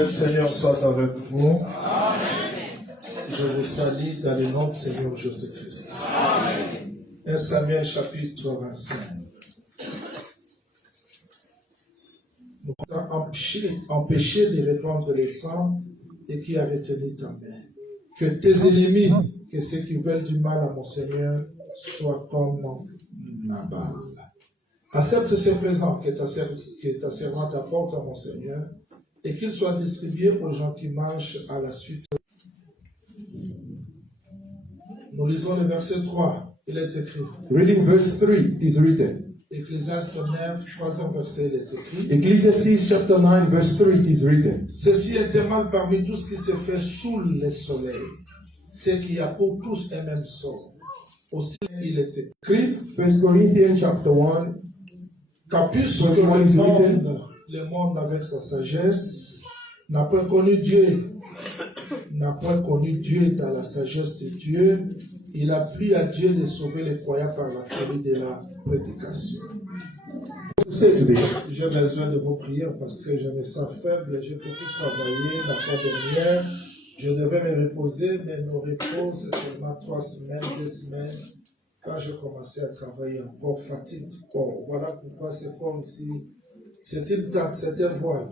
le Seigneur soit avec vous. Je vous salue dans le nom du Seigneur Jésus-Christ. 1 Samuel chapitre 25. Nous avons empêché de répandre les sangs et qui a retenu ta main. Que tes ennemis, que ceux qui veulent du mal à mon Seigneur, soient comme Nabal. Accepte ce présent que ta servante apporte à mon Seigneur et qu'il soit distribué aux gens qui marchent à la suite. Nous lisons le verset 3. Il est écrit. Reading verse 3, it is written. Ecclésiaste 9, 3e verset, il est écrit. Ecclesiastes chapter 9, verse 3, it is written. Ceci était mal parmi tout ce qui se fait sous le soleil. C'est qu'il y a pour tous un même sort. Aussi, il est écrit. 1 Corinthians chapter 1. Car puisque le monde avec sa sagesse n'a pas connu Dieu, dans la sagesse de Dieu, il a plu à Dieu de sauver les croyants par la folie de la prédication. J'ai besoin de vos prières parce que je me sens faible, j'ai beaucoup travaillé la fois dernière, je devais me reposer, mais nos repos c'est seulement 3 semaines, 2 semaines. Quand j'ai commencé à travailler encore, fatigue du corps. Voilà pourquoi ce corps ici, c'est une tente, c'est un voile.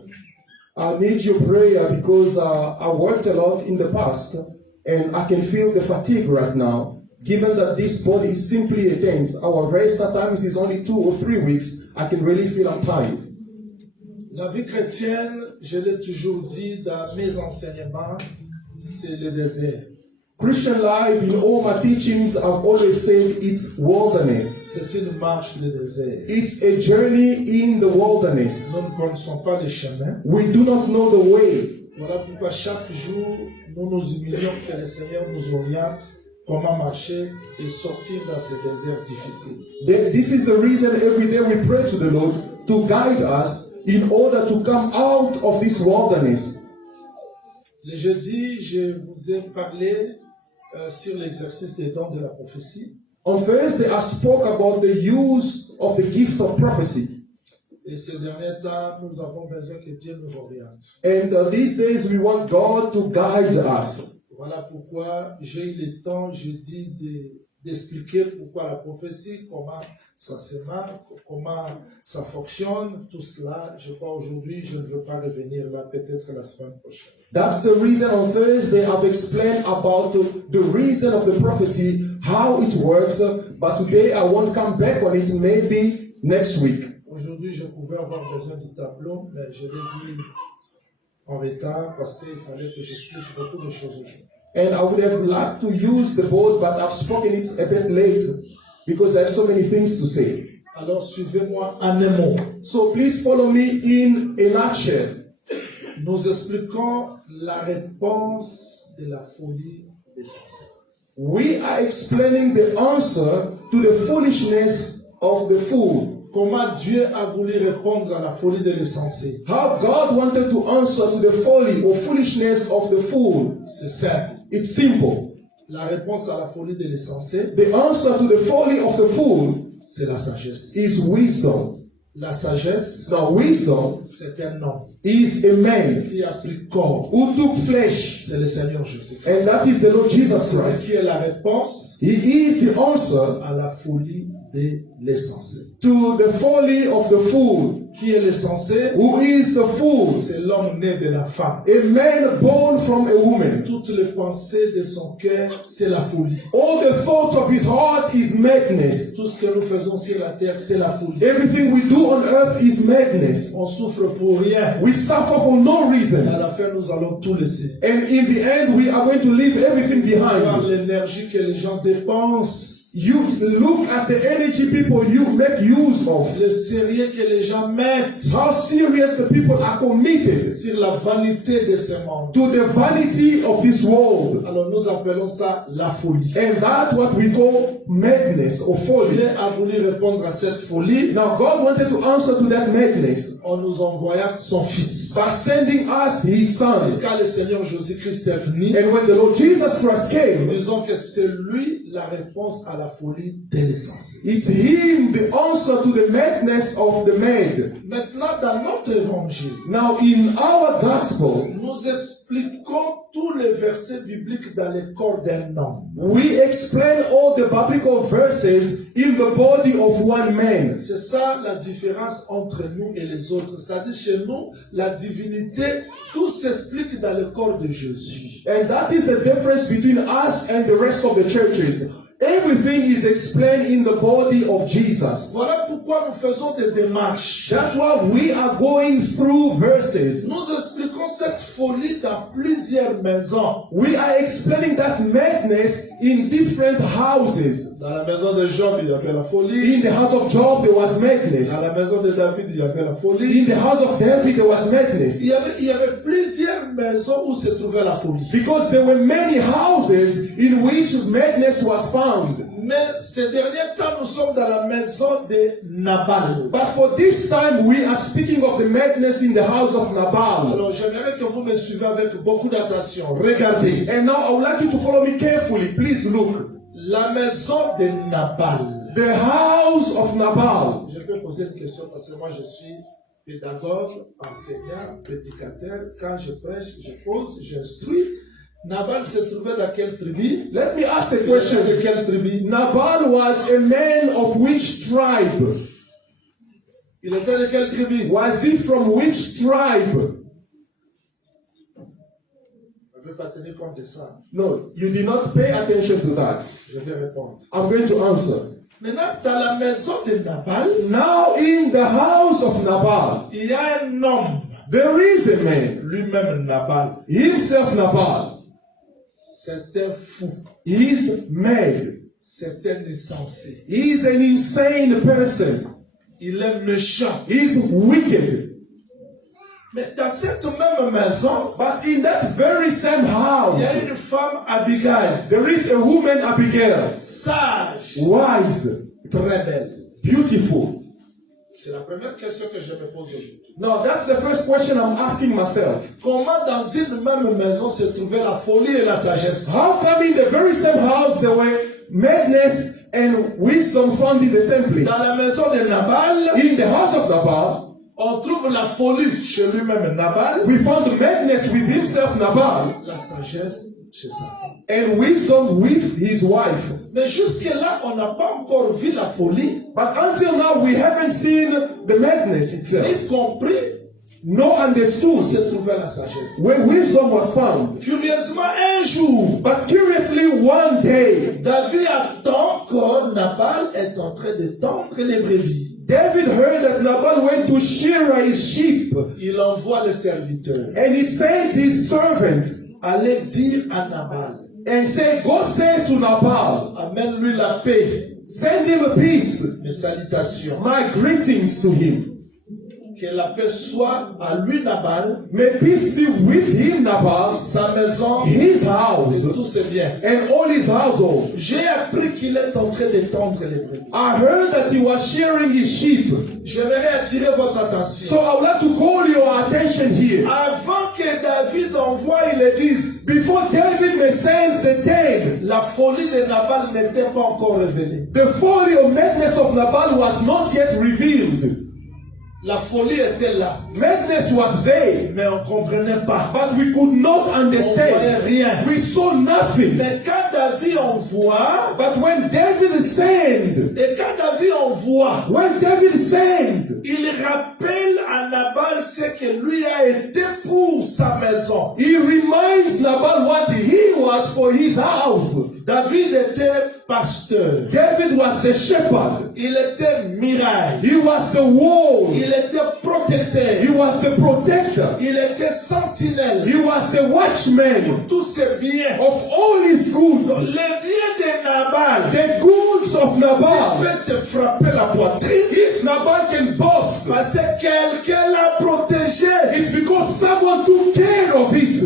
I need your prayer because I worked a lot in the past and I can feel the fatigue right now. Given that this body is simply a tent, our rest at times is only 2 or 3 weeks, I can really feel I'm tired. La vie chrétienne, je l'ai toujours dit dans mes enseignements, c'est le désert. Christian life, in all my teachings, I've always said it's wilderness. C'est une marche de désert. It's a journey in the wilderness. Nous ne connaissons pas le chemin. We do not know the way. Voilà pourquoi chaque jour, nous nous humilions que le Seigneur nous oriente comment marcher et sortir dans ces déserts difficiles. This is the reason every day we pray to the Lord to guide us in order to come out of this wilderness. Le jeudi, je vous ai parlé sur l'exercice des dons de la prophétie. On Thursday, I spoke about the use of the gift of prophecy. Et ces derniers temps, nous avons besoin que Dieu nous oriente. And these days, we want God to guide us. Voilà pourquoi j'ai eu le temps jeudi d'expliquer pourquoi la prophétie, comment ça se marque, comment ça fonctionne, tout cela. Je crois aujourd'hui, je ne veux pas revenir là, peut-être la semaine prochaine. That's the reason on Thursday I've explained about the reason of the prophecy, how it works, but today I won't come back on it, maybe next week. Aujourd'hui, je pouvais avoir besoin du tableau, mais je l'ai dit en retard parce qu'il fallait que j'explique beaucoup de choses aujourd'hui. And I would have liked to use the board, but I've spoken it a bit late because there are so many things to say. Alors, suivez-moi en un mot. So please follow me in a nutshell. Nous expliquons la réponse de la folie des sensés. We are explaining the answer to the foolishness of the fool. Comment Dieu a voulu répondre à la folie de l'insensé. How God wanted to answer to the folly or foolishness of the fool. C'est simple. It's simple. La réponse à la folie de l'insensé, The answer to the folly of the fool c'est la sagesse. is wisdom. La sagesse, Now, wisdom c'est un homme is a man qui a pris corps. who took flesh, C'est le Seigneur Jésus. and that is the Lord Jesus C'est Christ. qui est la réponse He is the answer à la folie de l'insensé. to the folly of the fool. Qui est l'insensé? Who is the fool? C'est l'homme né de la femme. A man born from a woman. Toutes les pensées de son cœur, c'est la folie. All the thoughts of his heart is madness. Tout ce que nous faisons sur la terre, c'est la folie. Everything we do on earth is madness. On souffre pour rien. We suffer for no Et reason. à la fin, nous allons tout laisser. And in the end, we are going to leave everything Voir behind. l'énergie que les gens dépensent, You look at the energy people you make use of. le sérieux que les gens mettent How serious the people are committed sur la vanité de ce monde. to the vanity of this world. Alors nous appelons ça la folie. And that's what we call madness or folly. Dieu a voulu répondre à cette folie Now God wanted to answer to that madness en nous envoyant son Fils. by sending us His Son. Quand le Seigneur Jésus-Christ est venu, And when the Lord Jesus Christ nous came, disons que c'est lui la réponse à la folie de l'essence. It's him the answer to the madness of the mad. Maintenant, dans notre évangile, Now in our gospel, nous expliquons tous les versets bibliques dans le corps d'un homme. we explain all the biblical verses in the body of one man. C'est ça la différence entre nous et les autres. C'est-à-dire chez nous, la divinité, tout s'explique dans le corps de Jésus. And that is the difference between us and the rest of the churches. Everything is explained in the body of Jesus. Voilà pourquoi nous faisons des démarches. That's why we are going through verses. Nous expliquons cette folie dans plusieurs maisons. We are explaining that madness in different houses. Dans la maison de Job, il y avait la folie. In the house of Job, there was madness. Dans la maison de David, il y avait la folie. In the house of David, there was madness. Il y avait plusieurs maisons où se trouvait la folie. Because there were many houses in which madness was found. Mais ces derniers temps, nous sommes dans la maison de Nabal. But for this time, we are speaking of the madness in the house of Nabal. Alors, j'aimerais que vous me suivez avec beaucoup d'attention. Regardez. And now I would like you to follow me carefully. Please look. La maison de Nabal. The house of Nabal. Je peux poser une question parce que moi je suis pédagogue, enseignant, prédicateur. Quand je prêche, je pose, j'instruis. Nabal se trouvait dans quelle tribu? Let me ask a question. De quelle tribu? Nabal was a man of which tribe? Il était de quelle tribu? Was he from which tribe? Je ne vais pas tenir compte de ça. No, you did not pay attention to that. Je vais répondre. I'm going to answer. Maintenant, dans la maison de Nabal, Now in the house of Nabal, il y a un homme, there is a man, lui-même Nabal. himself Nabal. C'est un fou. He is mad. C'est un insensé. He is an insane person. Il est méchant. He is wicked. Mais dans cette même maison, But in that very same il y house, a une femme Abigail, there is a woman Abigail, sage, wise, très belle. beautiful. C'est la première question que je me pose aujourd'hui. Now that's the first question I'm asking myself. Comment dans une même maison se trouvait la folie et la sagesse? How come in the very same house there were madness and wisdom found in the same place? Dans la maison de Nabal, In the house of Nabal, on trouve la folie chez lui-même Nabal, we found madness with himself Nabal la sagesse chez sa femme. and wisdom with his wife. Mais jusque-là, on n'a pas encore vu la folie, But until now we haven't seen the madness itself, y compris nor où understood se trouvait la sagesse. where wisdom was found. Curieusement, un jour, But curiously, one day, David attend que Nabal est en train de tendre les brebis. David heard that Nabal went to shear his sheep, Il envoie le serviteur. and he sent his servant Allez dire à Nabal, and said, go say to Nabal, amène-lui la paix, send him a peace, mes salutations. my greetings to him. Que la paix soit à lui, Nabal, May peace be with him, Nabal, sa maison, his house, tous ses biens. and all his household. J'ai appris qu'il est en train de tendre les brebis. I heard that he was shearing his sheep. J'aimerais attirer votre attention. So I would like to call your attention here. Avant que David envoie, il le dise, Before David may send the tale, la folie de Nabal n'était pas encore révélée. the folly or madness of Nabal was not yet revealed. La folie était là, Madness was there, mais on ne comprenait pas. but we could not On ne voyait understand. rien. We saw nothing. Mais quand David envoie, But when David sent, et quand David envoie, when David sent, il rappelle à Nabal ce que lui a été pour sa maison. he reminds Nabal what he was for his house. David était pasteur. David was the shepherd. Il était miraille. He was the wall. Il était protecteur. He was the protector. Il était sentinelle. He was the watchman Tous ses biens. of all his goods. Les biens de Nabal. The goods of Il Nabal. peut se frapper la poitrine If Nabal can boast, parce que quelqu'un l'a protégé. it's because someone took care of it.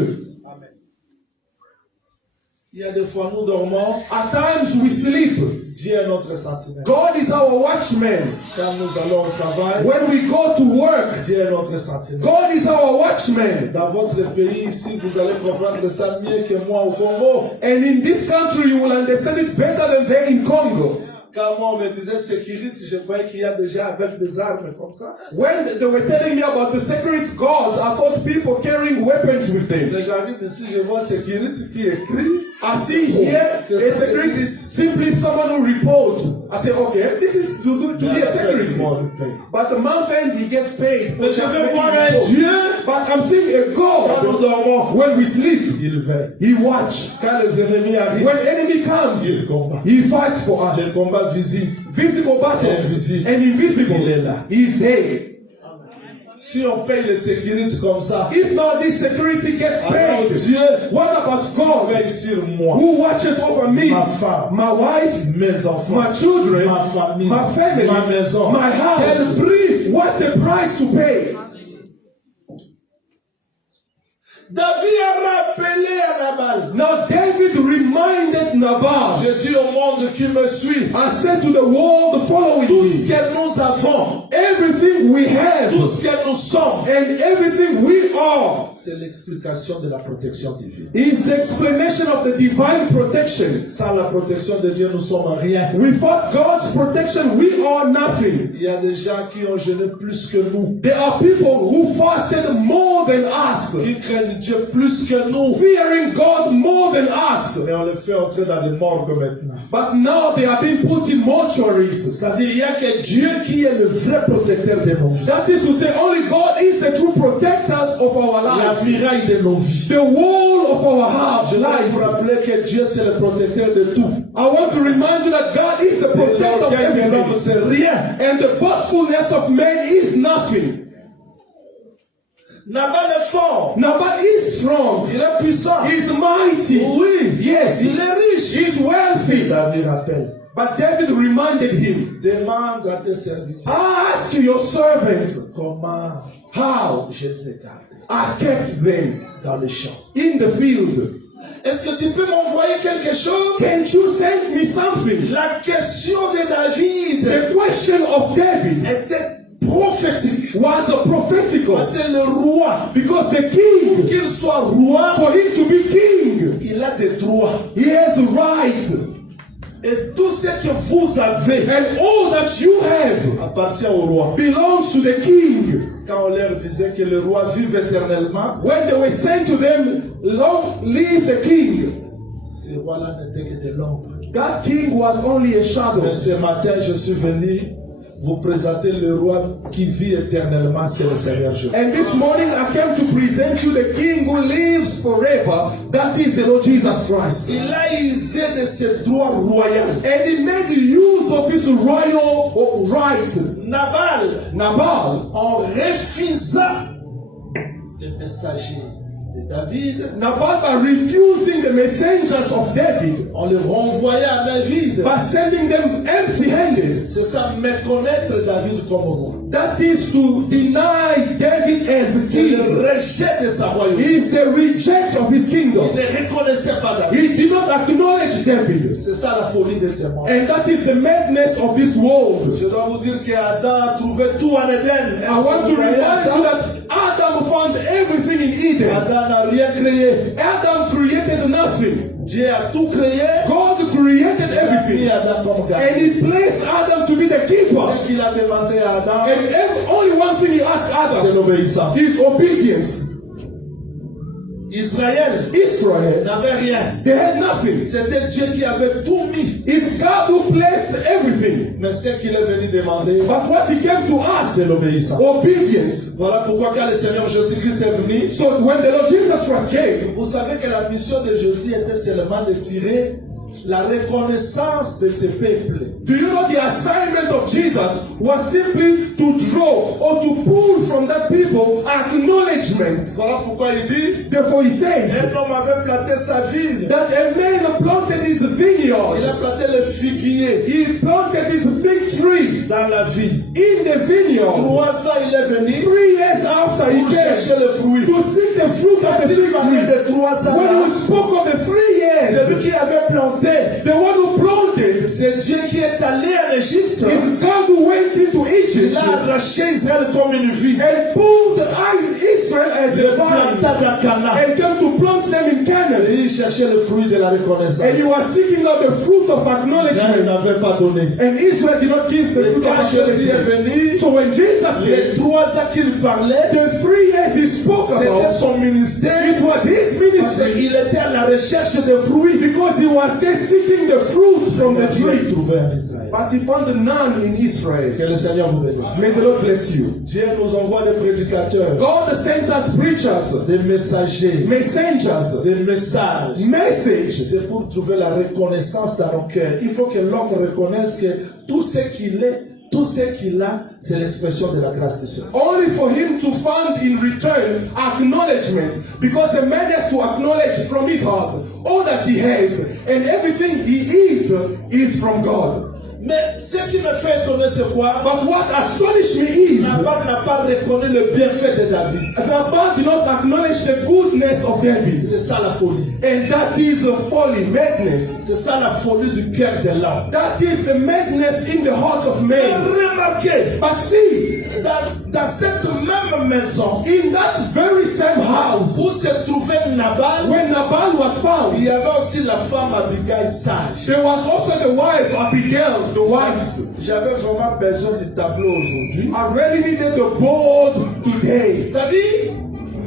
Il y a des fois nous dormons, At times we sleep Dieu est notre sentinelle. God is our watchman. Quand nous allons au travail, When we go to work, Dieu est notre sentinelle. God is our watchman. Dans votre pays ici, vous allez comprendre ça mieux que moi au Congo. And in this country, you will understand it better than there in Congo. Quand moi on me disait sécurité, je croyais qu'il y a des gens avec des armes comme ça. When they were telling me about the security guards, I thought people carrying weapons with them. Mais j'habite ici, je vois sécurité qui écrit. I see here a security, simply someone who reports. I say, okay, this is to be a security. But the month end, he gets paid. Mais je veux voir un Dieu. But I'm seeing a Quand nous God. dormons, When we sleep, il veille. he watch. Quand les ennemis arrivent, When enemy comes, il combat. he fights for Les us. combats visibles. Physical battles Invisible. and invisible. Il est là. He is there. Si on paye les sécurités comme ça, If not, this security gets alors paid. Dieu What about God, veille sur moi, who watches over me, ma femme, my wife, mes enfants, my children, ma famille, my family, ma maison. my house? Quel prix? What the price to pay? David a rappelé à Nabal. Now David reminded Nabal. Je dis au monde qui me suit, I said to the world following tout ce me, que nous avons, everything we have tout ce que nous sommes, and everything we are c'est l'explication de la protection divine. is the explanation of the divine protection. Sans la protection de Dieu, nous sommes rien. Without God's protection, we are nothing. Il y a des gens qui ont jeûné plus que nous, There are people who fasted more than us, qui craignent Dieu plus que nous, fearing God more than us. mais on les fait entrer dans des morgues maintenant. But now they are being put in mortuaries. C'est-à-dire, il n'y a que Dieu qui est le vrai protecteur de nos vies. That is to say, only God is the true protector of our La lives. muraille de nos vies. The wall of our Je dois vous life. rappeler que Dieu c'est le protecteur de tout. I want to remind you that God is the protector of L'orgueil de l'homme everything. c'est rien. And the boastfulness of man is nothing. Nabal est fort. Nabal is strong. Il est puissant. He's mighty. Oui. Yes. Il est riche. He's wealthy. David rappelle. But David reminded him, Demande à tes serviteurs ask your servants comment how je les ai gardés I kept them dans le champ. in the field. Est-ce que tu peux m'envoyer quelque chose? Can't you send me something? La question de David The question of David était prophétique. was a prophetical, C'est le roi. because the king, Qu'il soit roi, for him to be king, il a des droits. he has a right. Et tout ce que vous avez And all that you have appartient au roi. belongs to the king. Quand on leur disait que le roi vive éternellement, When they were saying to them, long live the king, ce roi-là n'était que de l'ombre. that king was only a shadow. Mais ce matin, je suis venu vous présenter le roi qui vit éternellement, c'est le Seigneur Jésus. And this morning I came to present you the king who lives forever. That is the Lord Jesus Christ. Il a usé de ses droits royaux. And he made use of his royal right. Nabal, Nabal en refusant le messager de David, by refusing the messengers of David, on les renvoyait à David. by sending them empty-handed, C'est ça, méconnaître David comme roi. that is to deny David as C'est king. le rejet de sa royauté. He is the reject of his Il kingdom. ne reconnaissait pas David. He did not acknowledge David. C'est ça la folie de ces mondes. And that is the madness of this world. Je dois vous dire qu'Adam a trouvé tout en Éden. I want to remind you that Adam found everything in Eden. Adam n'a rien créé. Adam created nothing. Dieu a tout créé. God created Il a mis everything. Adam comme gars. And he placed Adam to be the keeper. Ce qu'il a demandé à Adam, And only one thing he asked c'est Adam l'obéissance. is obedience. Israël Israel, n'avait rien. they had nothing. C'était Dieu qui avait tout mis. It's God who placed everything. Mais ce qu'il est venu demander, But what he came to ask, c'est l'obéissance. obedience. Voilà pourquoi quand le Seigneur Jésus-Christ est venu, So when the Lord Jesus Christ came, vous savez que la mission de Jésus était seulement de tirer la reconnaissance de ce peuple. do you know the assignment of Jesus was simply to draw or to pull from that people acknowledgement. Voilà pourquoi il dit, Therefore he says un homme avait planté sa vigne. that a man planted his Il vineyard. a planté le figuier He planted his fig tree dans la vigne. in the vineyard. 3 ans, il est venu 3 years after he pour came chercher le fruit. to seek the fruit of the Il fig parlait tree. de 3 ans. When là, we spoke of the 3 years, Celui qui avait planté, the one who planted, c'est Dieu racheté Israël comme une vie. and pulled Israel as a vine and came to plant them in Canaan. Et il cherchait le fruit de la reconnaissance. And he was seeking out the fruit of Israël acknowledgement. n'avait pas donné. And Israel did not give the Et fruit of quand Jésus est acknowledgement. venu, So when Jesus les came, 3 ans qu'il parlait, the 3 years he spoke c'était about, son ministère. it was his Parce ministry qu'il était à la recherche de fruits. because he was there seeking the fruits from the Dieu tree. trouvé en Israël. But he found none in Israel. Que le Seigneur vous bénisse. May the Lord bless you. Dieu nous envoie des prédicateurs, God sends us preachers, des messagers, messengers, des messages. message. C'est pour trouver la reconnaissance dans nos cœurs. Il faut que l'homme reconnaisse que tout ce qu'il est, tout ce qu'il a, c'est l'expression de la grâce de Dieu. Only for him to find in return acknowledgement, because the man has to acknowledge from his heart all that he has, and everything he is from God. Mais ce qui me fait étonner, c'est quoi? But what astonished me is Nabal n'a pas reconnu le bienfait de David. Nabal did not acknowledge the goodness of David. C'est ça la folie. And that is a folly, madness. C'est ça la folie du cœur de l'homme. That is the madness in the heart of Mais man. remarquez, But see, dans cette même maison, in that very same house, où se trouvait Nabal, when Nabal was found, il y avait aussi la femme Abigail sage. there was also the wife Abigail, the wise. J'avais vraiment besoin du tableau aujourd'hui. I really needed the board today. C'est-à-dire,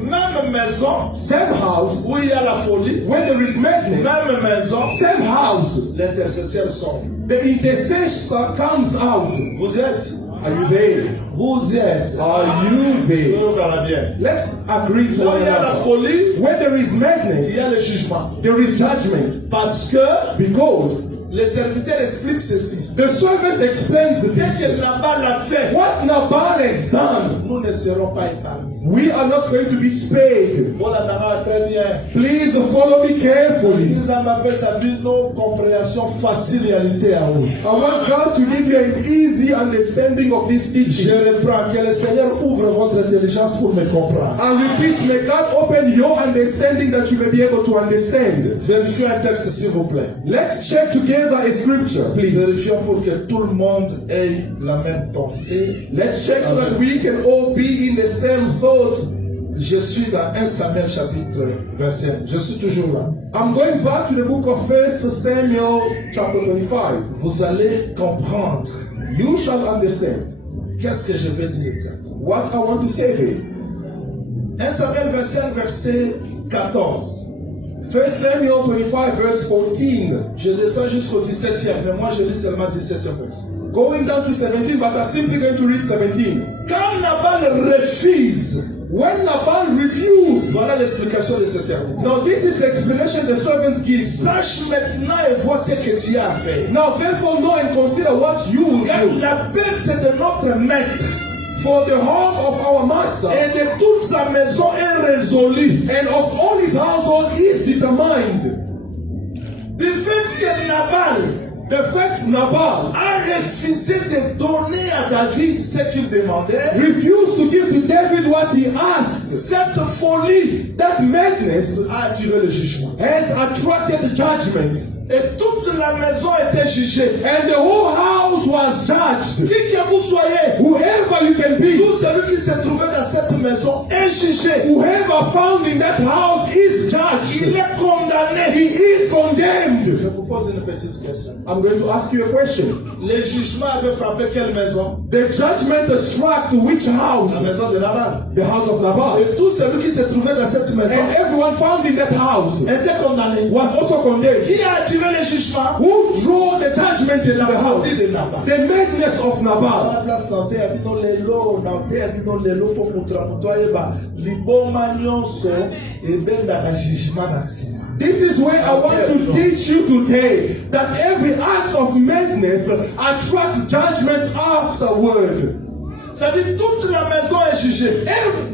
même maison, Same house, où il y a la folie, when there is madness, même maison, same house, l'intercesseur sort. the intercessor comes out. Vous êtes, Are you there? vous êtes. Are you there? Nous allons bien. Let's agree to Là où one il y a la another. folie, When there is il madness, y a le jugement. there is judgment. Parce que Because les serviteurs expliquent ceci. the servant explains Ce this. que Nabal a fait, What Nabal has done, nous ne serons pas épargnés. we are not going to be spared. Voilà, Nabal, très bien. Please follow me carefully. Nous avons appelé ça nos compréhension facile réalité à eux. I want God to give you an easy understanding of this Je teaching. reprends, que le Seigneur ouvre votre intelligence pour me comprendre. I repeat, may God open your understanding that you may be able to understand. Vérifions un texte, s'il vous plaît. Let's check together a scripture, please. Vérifions pour que tout le monde ait la même pensée. Let's check so that we can all be in the same thought. Je suis dans 1 Samuel chapitre 25. Je suis toujours là. I'm going back to the book of 1 Samuel chapter 25. Vous allez comprendre You shall understand qu'est-ce que je vais dire exactement. what I want to say here. 1 Samuel 25, verset 14. 1 Samuel 25 verse 14. Je descends jusqu'au 17e, mais moi je lis seulement 17e verset. Going down to 17, but I'm simply going to read 17. Quand Nabal refuse, When Nabal refused, voilà l'explication de ce serviteur. now this is the explanation the servant gives. Sache maintenant et vois ce que tu as fait. Now therefore know and consider what you will Car do. la perte de notre maître For the harm of our master et de toute sa maison est résolue. and of all his household is determined. Du fait que Nabal The fact Nabal a refusé de donner à David ce qu'il demandait, refused to give to David what he asked. cette folie That madness a attiré le jugement. has attracted judgment, Et toute la maison était jugée. and the whole house was judged. Qui que vous soyez, Whoever you can be, tout celui qui se trouvait dans cette maison est jugé. whoever found in that house is Il judged. est condamné. He is condemned. Je vous pose une petite question. I'm going to ask you a question. Les jugements avaient frappé quelle maison? The judgment struck to which La house? maison de Nabal. The house of Nabal. Et tout celui qui se trouvait dans cette maison And everyone found in that house était condamné. was also condemned. Qui a attiré le jugement? Who drew the judgment C'est in la the house? folie de Nabal. The madness of À Nabal. la place Nantais habitons les lots, Nantais habitons les lots pour montrer liboma nyonso et ben dans le jugement national. This is where I want to teach you today that every act of madness attracts judgment afterward. C'est-à-dire toute la maison est jugée.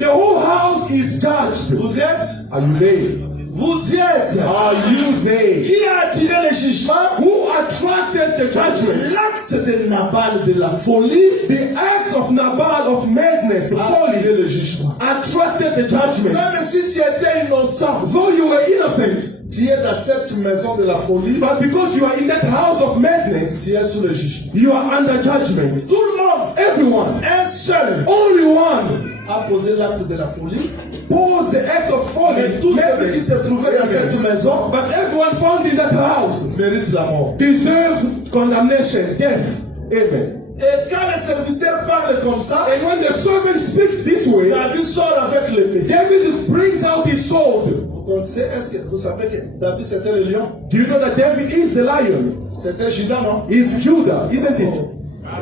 The whole house is judged. Vous êtes? Are you there? Vous y êtes. Are you there? Qui a attiré le jugement? Who attracted the judgment? L'acte de Nabal de la folie, The act of Nabal of madness, a folly, attiré le jugement. attracted the judgment. Même si tu étais innocent, Though you were innocent, tu es dans cette maison de la folie, but because you are in that house of madness, tu es sous le jugement. you are under judgment. Tout le monde, Everyone, un seul, only one, a posé l'acte de la folie. posed the act of folly, Et tous ceux qui madness. se trouvaient dans cette maison But everyone found in that house méritent la mort. deserve condemnation, death. Amen. Et quand le serviteur parle comme ça, And when the servant speaks this way, David sort avec l'épée. David brings out his sword. Vous connaissez, est-ce que vous savez que David c'était le lion? Do you know that David is the lion? C'était Judas, non? He's Judah, isn't it?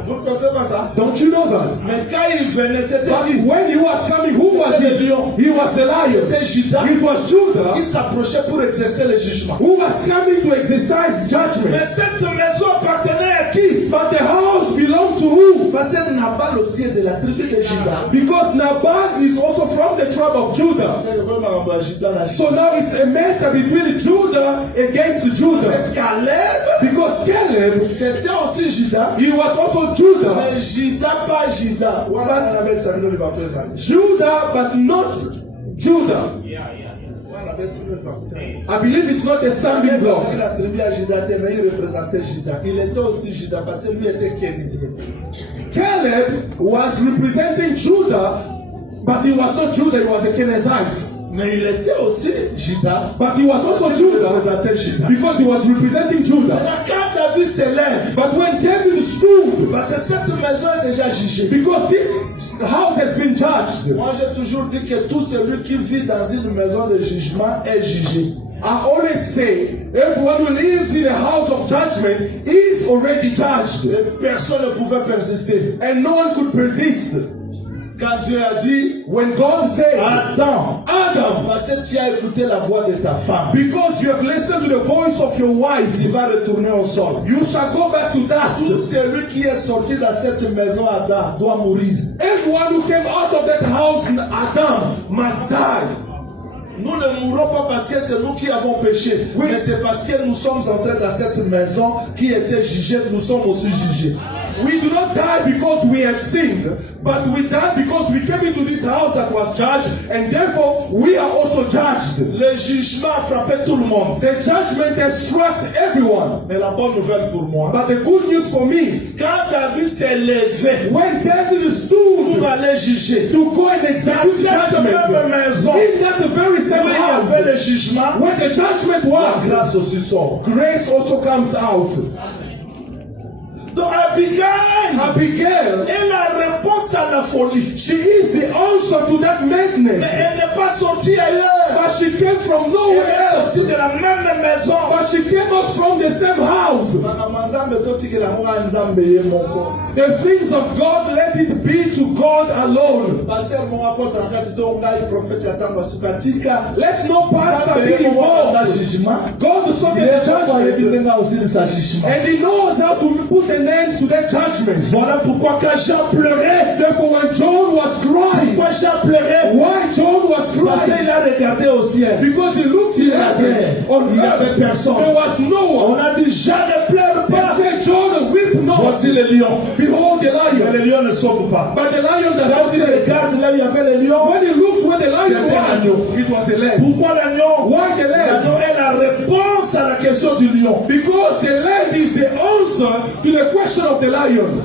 Vous ne connaissez pas ça? Don't you know that? Mais quand il venait, c'était But qui? when he was coming, who was C'était le he? lion. He was the lion. C'était Judas It was Judah qui s'approchait pour exercer le jugement. who was coming to exercise judgment. Mais cette maison appartenait à qui? But the house belonged to who? Parce que Nabal aussi est de la tribu de Judas. Because Nabal is also from the tribe of Judah. C'est le vrai Maramba Judas là. So now it's a matter between Judah against Judah. C'est Caleb. Because Caleb, C'était aussi Judas. he was also Judah. Mais Judas, pas Judas. Voilà, on avait ça, nous va présenter. Judah, but not Judah. Voilà, nous va présenter. I believe it's not a standing block. Il attribué à Judas, mais il représentait Judas. Il était aussi Judas parce que lui était kénisien. Caleb was representing Judah, but he was not Judah, he was a Kenizzite. Mais il était aussi Judas. But he was also Judah représentait Judas. because he was representing Judah. Maintenant, quand David s'élève, But when David stood, parce que cette maison est déjà jugée. because this house has been judged, Moi, j'ai toujours dit que tout celui qui vit dans une maison de jugement est jugé. I always say, everyone who lives in a house of judgment is already judged. Et personne ne pouvait persister. And no one could persist. Quand Dieu a dit, When God said, Adam, Adam, parce que tu as écouté la voix de ta femme, because you have listened to the voice of your wife, tu vas retourner au sol. you shall go back to Tout dust. celui qui est sorti dans cette maison Adam doit mourir. Everyone who came out of that house, Adam, must die. Nous ne mourrons pas parce que c'est nous qui avons péché, Oui. mais c'est parce que nous sommes entrés dans cette maison qui était jugée, nous sommes aussi jugés. We do not die because we have sinned, but we die because we came into this house that was judged, and therefore we are also judged. Le jugement a frappé tout le monde. The judgment has struck everyone. Mais la bonne nouvelle pour moi, But the good news for me, quand David s'est levé when David pour stood aller juger, to go and dans execute cette judgment, même maison, in that very où same il y avait le house, jugement, when the judgment la was, grâce aussi sort. grace also comes out. Donc Abigail Abigail, est la réponse à la folie. she is the answer to that Mais madness. elle n'est pas sortie ailleurs. But she came from Elle nowhere est else. sortie de la même maison. But she came out from the same house. The things of God, let it be to God alone. Let's not pastor be involved. God is not in the judgment. And he knows how to put an end to that judgment. Voilà pourquoi quand Jean pleurait, Therefore, when John was crying, pourquoi Jean pleurait, why John was parce crying? qu'il a regardé au ciel. Because he looked S'il y in avait, heaven. On il n'y avait earth, personne. there was no On one. a dit Jean ne pleure They pas. said, John, weep not. Voici le lion. Behold the Mais lion. le lion ne sauve pas. But the lion does Quand not il say. regarde là où il y avait le lion, When he looked where the lion C'était l'agneau. was, it was a lamb. pourquoi l'agneau? Why the lamb? L'agneau est la réponse à la question du lion. Because the lamb is the answer to the question of the lion.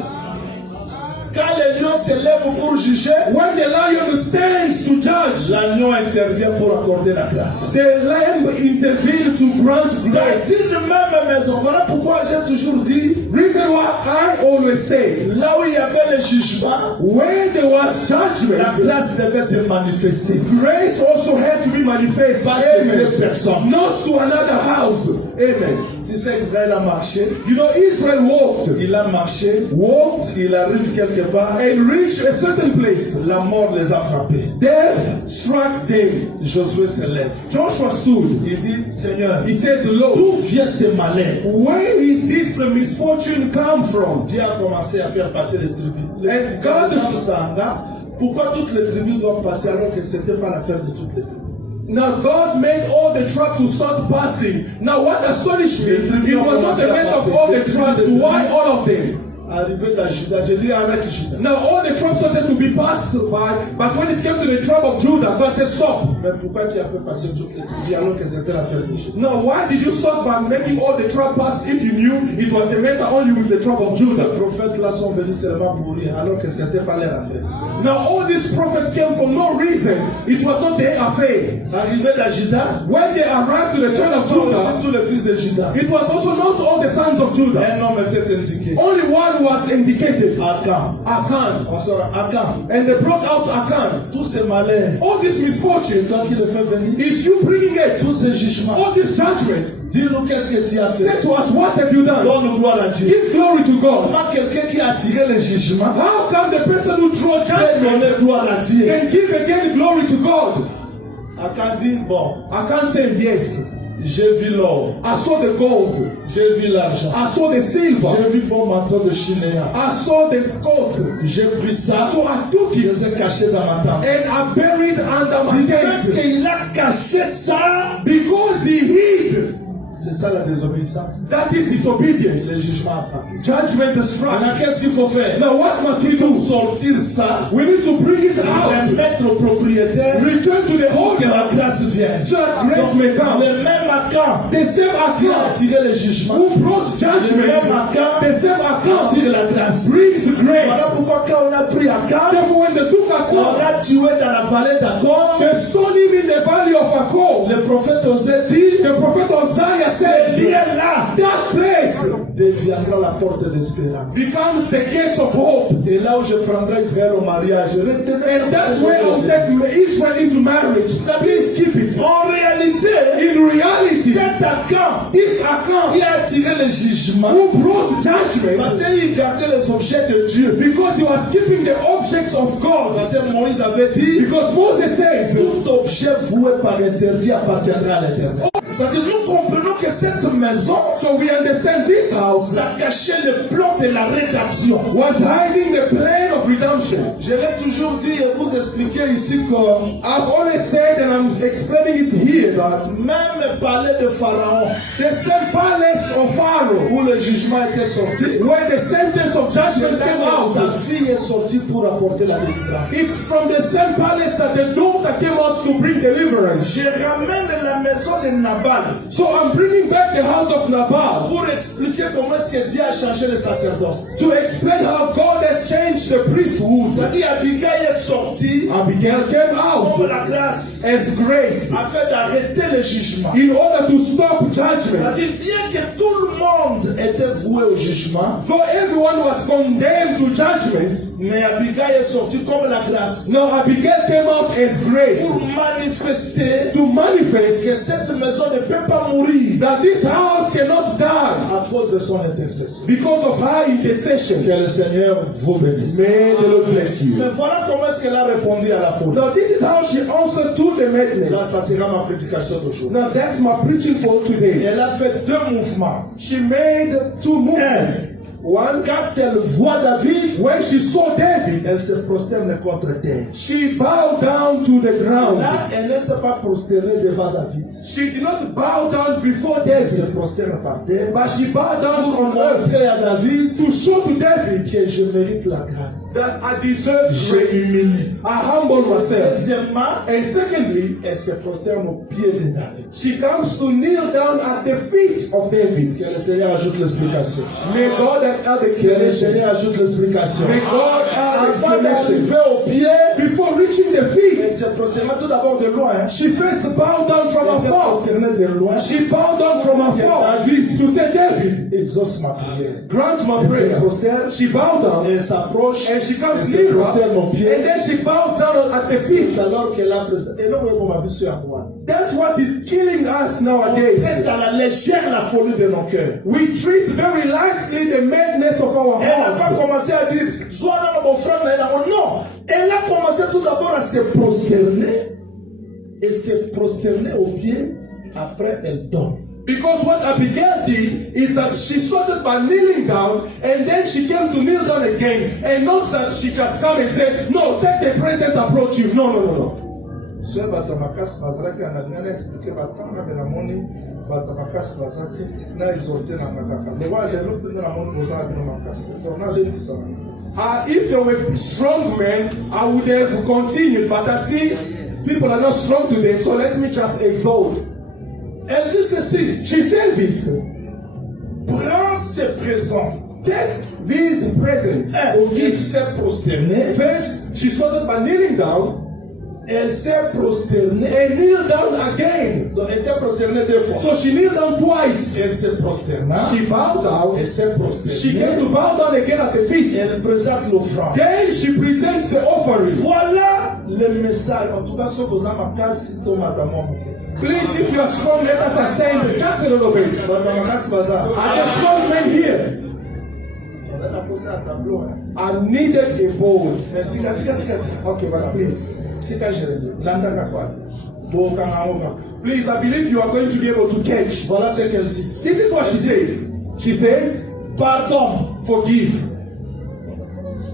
Quand le lion se lève pour juger, When the lion stands to judge, l'agneau intervient pour accorder la grâce. the lamb intervenes to grant grace. Dans une même maison, voilà pourquoi j'ai toujours dit, Reason why I always say, là où il y avait le jugement, where there was la judgment, grâce devait se manifester. grace also had to be manifest. Pas chez Amen. une personne. Not to another house. Amen. Tu sais, Israël a marché, You know, Israel walked, il a marché, walked, il arrive quelque part, and reached a certain place. la mort les a frappés. Death struck them. Josué se lève. Joshua stood. Il dit, Seigneur, He says, Lord, d'où vient ce malheur? where is this misfortune come from? Dieu a commencé à faire passer les tribus. And God is- Pourquoi toutes les tribus doivent passer alors que ce n'était pas l'affaire de toutes les tribus? Now God made all the tribes to start passing. Now what astonished me, it was not the matter of all the tribes. Why all of them? Arrivé dans Juda, j'ai dit arrête Juda. Now all the tribes started to be passed by, but when it came to the tribe of Judah, God said stop. Mais pourquoi tu as fait passer toutes les tribus alors que c'était l'affaire de Juda? Now why did you stop by making all the tribes pass if you knew it was the matter only with the tribe of Judah? Les prophètes là sont venus seulement pour rire alors que c'était pas leur affaire. Now all these prophets came for no reason. It was not their affair. Arrivé dans Juda, When they arrived to the throne of Judah, tous les fils de Juda. it was also not all the sons of Judah. Un homme était indiqué. Only one was indicated. Akan. Akan. On sort Akan. And they brought out Akan. Tous ces malheurs. All this misfortune, C'est toi qui le fais venir. is you bringing it. Tous ces jugements. All this judgment. Dis-nous qu'est-ce que tu as Say fait. to us, what have you done? Donne gloire à Dieu. Give glory to God. Comment quelqu'un qui a tiré le jugement How come the person who threw peut judgment donner gloire à Dieu? can give again glory to God? Akan dit, bon, Akan said, yes, j'ai vu l'or, I saw the gold. j'ai vu l'argent, I saw the silver. j'ai vu mon manteau de Chinéa. I saw the coat. J'ai pris ça, So I took je it les ai cachés dans ma tente. and I buried under my Parce tent. qu'il a caché ça, Because he hid. c'est ça la désobéissance. That is disobedience. Le jugement a frappé. Judgment is Maintenant, struck. qu'est-ce qu'il faut faire? Now what must we Pour do? sortir ça, We need to bring it le out. mettre au propriétaire, Return to the pour que owner. la grâce vienne. So that grace may come. Le même Akan The same qui a account attiré le jugement, who brought judgment. The same account attire la grâce. brings Voilà grace. pourquoi quand on a pris Akan, Therefore when they took on account, l'a tué dans la vallée d'Akor. they stoned him in the valley of Akor. Le prophète Osée dit, The prophet Isaiah ce said, lieu-là that place deviendra la porte d'espérance. becomes the gates of hope. Et là où je prendrai Israël au mariage, je retenais And that's where I will take Israel into marriage. Please keep it. en réalité, In reality, cet Akan this account qui a attiré le jugement, who brought parce judgment qu'il gardait les objets de Dieu. because he was keeping the objects of God. Parce que Moïse avait dit, Because Moses says, tout objet voué par interdit appartiendra à l'Éternel. C'est-à-dire, nous comprenons que cette maison, so we understand this house ça cachait le plan de la rédemption. was hiding the plan of redemption. Je l'ai toujours dit et vous expliquer ici que I've always said, and I'm explaining it here, that même palais de Pharaon, the same palace of Pharaoh, où le jugement était sorti, where the sentence of judgment came sa out, fille est sortie pour apporter la délivrance. it's from the same palace that the daughter came out to bring deliverance. Je ramène la maison de Nabal So I'm bringing back the house of Nabal pour expliquer comment est-ce que Dieu a changé le sacerdoce. to explain how God has changed the priesthood. C'est-à-dire, Abigail est sortie Abigail came pour out la grâce as grace afin d'arrêter le jugement. in order to stop judgment. C'est-à-dire, bien que tout le monde était voué au jugement, Though everyone was condemned to judgment, mais Abigail est sortie comme la grâce now Abigail came out as grace pour manifester to manifest que cette maison ne peut pas mourir that this house cannot die à cause de son intercession. because of her intercession. Que le Seigneur vous bénisse. May the Lord bless you. Mais voilà comment est-ce qu'elle a répondu à la foule. Now this is how she answered to the Là, madness. ça sera ma prédication d'aujourd'hui. Now that's my preaching for today. Elle a fait deux mouvements. She made two movements. One, Quand elle voit David, when she saw David, elle se prosterne contre terre. she bowed down to the ground. Là, elle ne s'est pas prosternée devant David. She did not bow down before Elle se David, prosterne par terre but she bowed down pour on earth montrer à David to show to David que je mérite la grâce. that I deserve Je grace. humilie. I humble myself. Deuxièmement, And secondly, elle se prosterne aux pieds de David. she comes to kneel down at the feet of David. Que le Seigneur ajoute l'explication. May God add Que le explanation. Seigneur ajoute l'explication. May God add Avant explanation. d'arriver aux pieds, Before reaching the elle feet, se prosterne tout d'abord de loin. she first bowed down from Elle se afar. prosterne de loin. She bowed down from afar to say, David, Exauce ma prière. grant my Elle se prayer. prosterne. She bowed down Elle s'approche. and she comes Elle se nearer, prosterne aux pieds. and then she bows down at the feet. C'est alors qu'elle a présenté. Et là, vous voyez, ma sur à moi. That's what is killing us On nowadays. traite à la légère la folie de nos cœurs. We treat very lightly the madness of our Elle n'a pas hearts. commencé à dire, Zoana, mon frère, non. Elle a commencé tout d'abord à se prosterner. Et se prosterner aux pieds. Après, elle donne. Because what Abigail did is that she started by kneeling down and then she came to kneel down again. And not that she just come and said, no, take the present approach you. No. soit Batamakasi Bazaki en Allemagne expliqué Batanga Benamoni, Batamakasi Bazati, na exhorté na Makaka. Mais voilà, j'ai l'autre dans la monde aux Arabes Makasi. On a les ça. If there were strong men, I would have continued, but I see people are not strong today, so let me just exalt. Elle dit ceci. She said this. Prends ces présents. Take these presents or Elle gifts. s'est prosternée. First, she started by kneeling down. Elle s'est prosternée. And kneel down again. Donc elle s'est prosternée deux fois. So she kneeled down twice. Elle se prosterna. She bowed down. Elle s'est prosternée. She came to bow down again at the feet. Elle présente l'offrande. Then she presents the offering. Voilà le message. En tout cas, ce que vous avez marqué, c'est ton madame. Please, if you are strong, let us ascend just a little bit. Batamakasi Bazar. Are there strong men here? Elle a posé un tableau. I needed a board. Mais tika. Okay, but please. Tika Jérémie. Landaka quoi. Bokanga. Please, I believe you are going to be able to catch. Voilà ce qu'elle dit. This is what she says. She says, Pardon. forgive.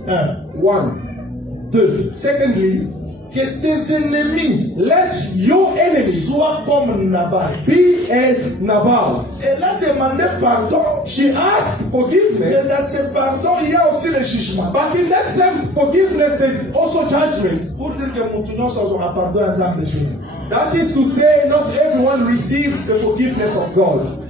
1. 1. 2. Secondly, Que tes ennemis let your enemies soient comme Nabal. be as Nabal. Elle a demandé pardon. She asked Mais forgiveness, dans ce pardon, il y a aussi le jugement. but in that same forgiveness, there's also judgment. Pour dire que nous tenons sur un pardon en tant que Dieu. That is to say, not everyone receives the forgiveness of God.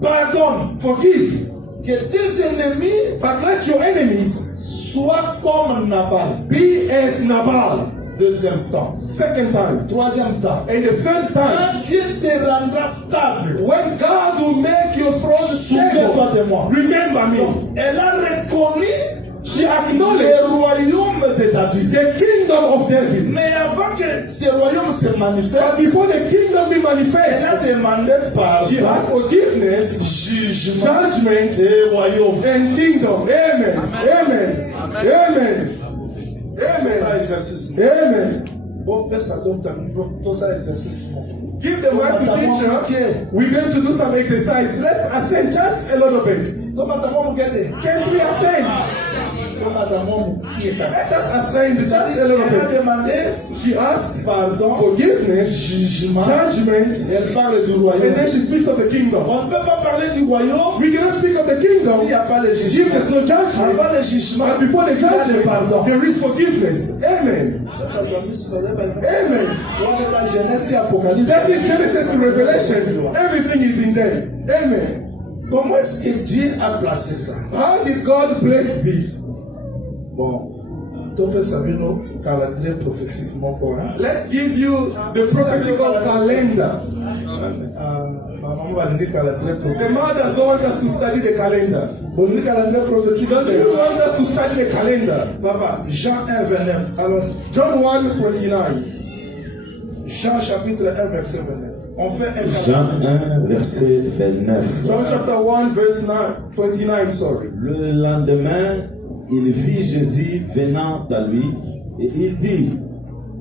Pardonne. Forgive, Que tes ennemis but let your enemies soient comme Nabal. be as Nabal. Deuxième temps. Second time. Troisième temps. And the third time, Quand Dieu te rendra stable, when God will make your throne souviens-toi stable, de moi. remember me. Elle a reconnu She le acknowledged royaume de David. the kingdom of David. Mais avant que ce royaume se But manifeste, before the kingdom be elle a manifest, demandé she pardon, has forgiveness, jugement judgment, et royaume. and kingdom. Amen. Amen. Amen. Ça Amen. exercice. Amen. Bon, fais ça donc ta micro, tout ça exercice. Give the word to teacher. We're going to do some exercise. Let's ascend just a little bit. Comment ta maman regarde? Can we ascend? Comment ta maman Let us ascend just a little Elle a bit. demandé She asked pardon, forgiveness, jugement. judgment, Elle parle du and royaume. then she speaks of the kingdom. On ne peut pas parler du royaume We cannot speak of the s'il kingdom n'y a pas le if jugement. there's no judgment. Avant le jugement, But before the il y a le judgment, pardon. there is forgiveness. Amen. Amen. La Genèse et Apocalypse. That is Genesis to Revelation. Everything is in there. Amen. Comment est-ce que Dieu a placé ça? How did God place this? Bon, tu peux savoir nos calendriers prophétiquement quoi. Let's give you the prophetical calendar. Maman va lire calendrier The prophétique. mothers don't want us to study the calendar. Bon, lire calendrier prophétique. Don't you want us to study the calendar? Papa, Jean 1, 29. Alors, John 1:29. Jean chapitre 1, verset 29. On fait un Jean 1, verset 29. John chapter 1, verse 29, sorry. Le lendemain, il vit Jésus venant à lui et il dit,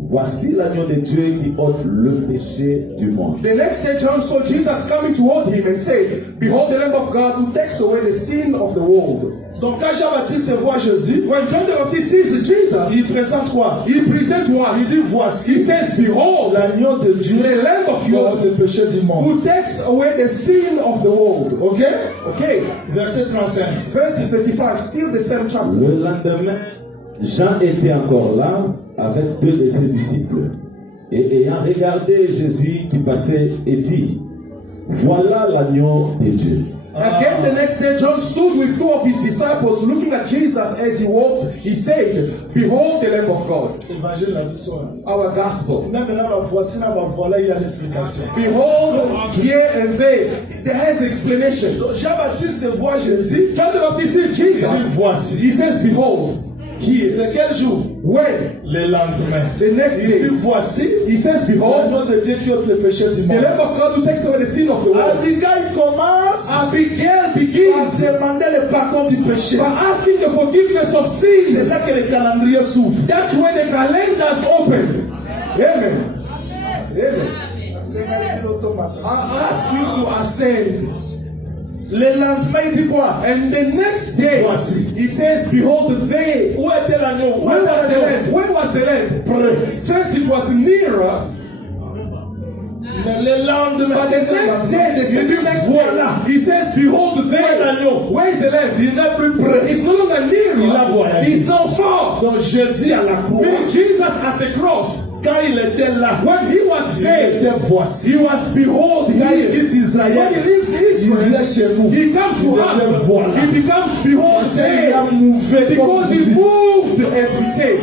voici l'agneau de Dieu qui ôte le péché du monde. The next day, John saw Jesus coming toward him and said, behold the Lamb of God who takes away the sin of the world. Donc, quand Jean-Baptiste voit Jésus, When John the Baptist sees Jesus, il présente quoi? he presents what? Il dit voici He says, behold, l'agneau de Dieu, the Lamb of qui ôte God le péché du monde. who takes away the sin of the world. Ok? Okay, Verset 35. verse 35, still the same chapter. Le lendemain, Jean était encore là avec deux de ses disciples. Et ayant regardé Jésus qui passait et dit, voilà l'agneau de Dieu. Again, the next day, John stood with two of his disciples looking at Jesus as he walked. He said, behold the Lamb of God. Évangile la mission. Our gospel. Même maintenant, voici, là, voilà, il y a l'explication. Behold, here and there. There has explanation. Donc, Jean-Baptiste voit Jésus. John the Baptist sees Il dit Jesus. voici. He says, behold. Qui? C'est quel jour? When? Le lendemain. The next Il dit day. voici. He says, behold, L'agneau de Dieu qui ôte le péché du the monde. Lamb of God who takes away the sin of the world. Abigail commence Abigail à begins demander le pardon du péché. by asking the forgiveness of C'est sin. là que le calendrier s'ouvre. That's when the calendars open. Amen. Amen. I ask you to ascend. Le lendemain, il dit quoi? And the next day, Voici. he says, behold, they. Où était l'agneau? Où When était was the l'agneau? lamb? When was the lamb? Prêt. First it was nearer, Mais le lendemain, but the next day, the il dit second next voilà. day, he says, behold, Où est they. l'agneau? Where is the lamb? Il n'est plus prêt. It's no longer Il a nearer. voyagé. It's not far. Donc Jésus à la croix, Meaning Jesus at the cross, quand il était là, when he was il there, était voici. he was behold Quand il here. quitte Israël, When he leaves il Israel, vient chez nous. he comes Il to devient us. voilà. He becomes behold Parce qu'il a there. mouvé comme Because vous he dites. moved, as we say.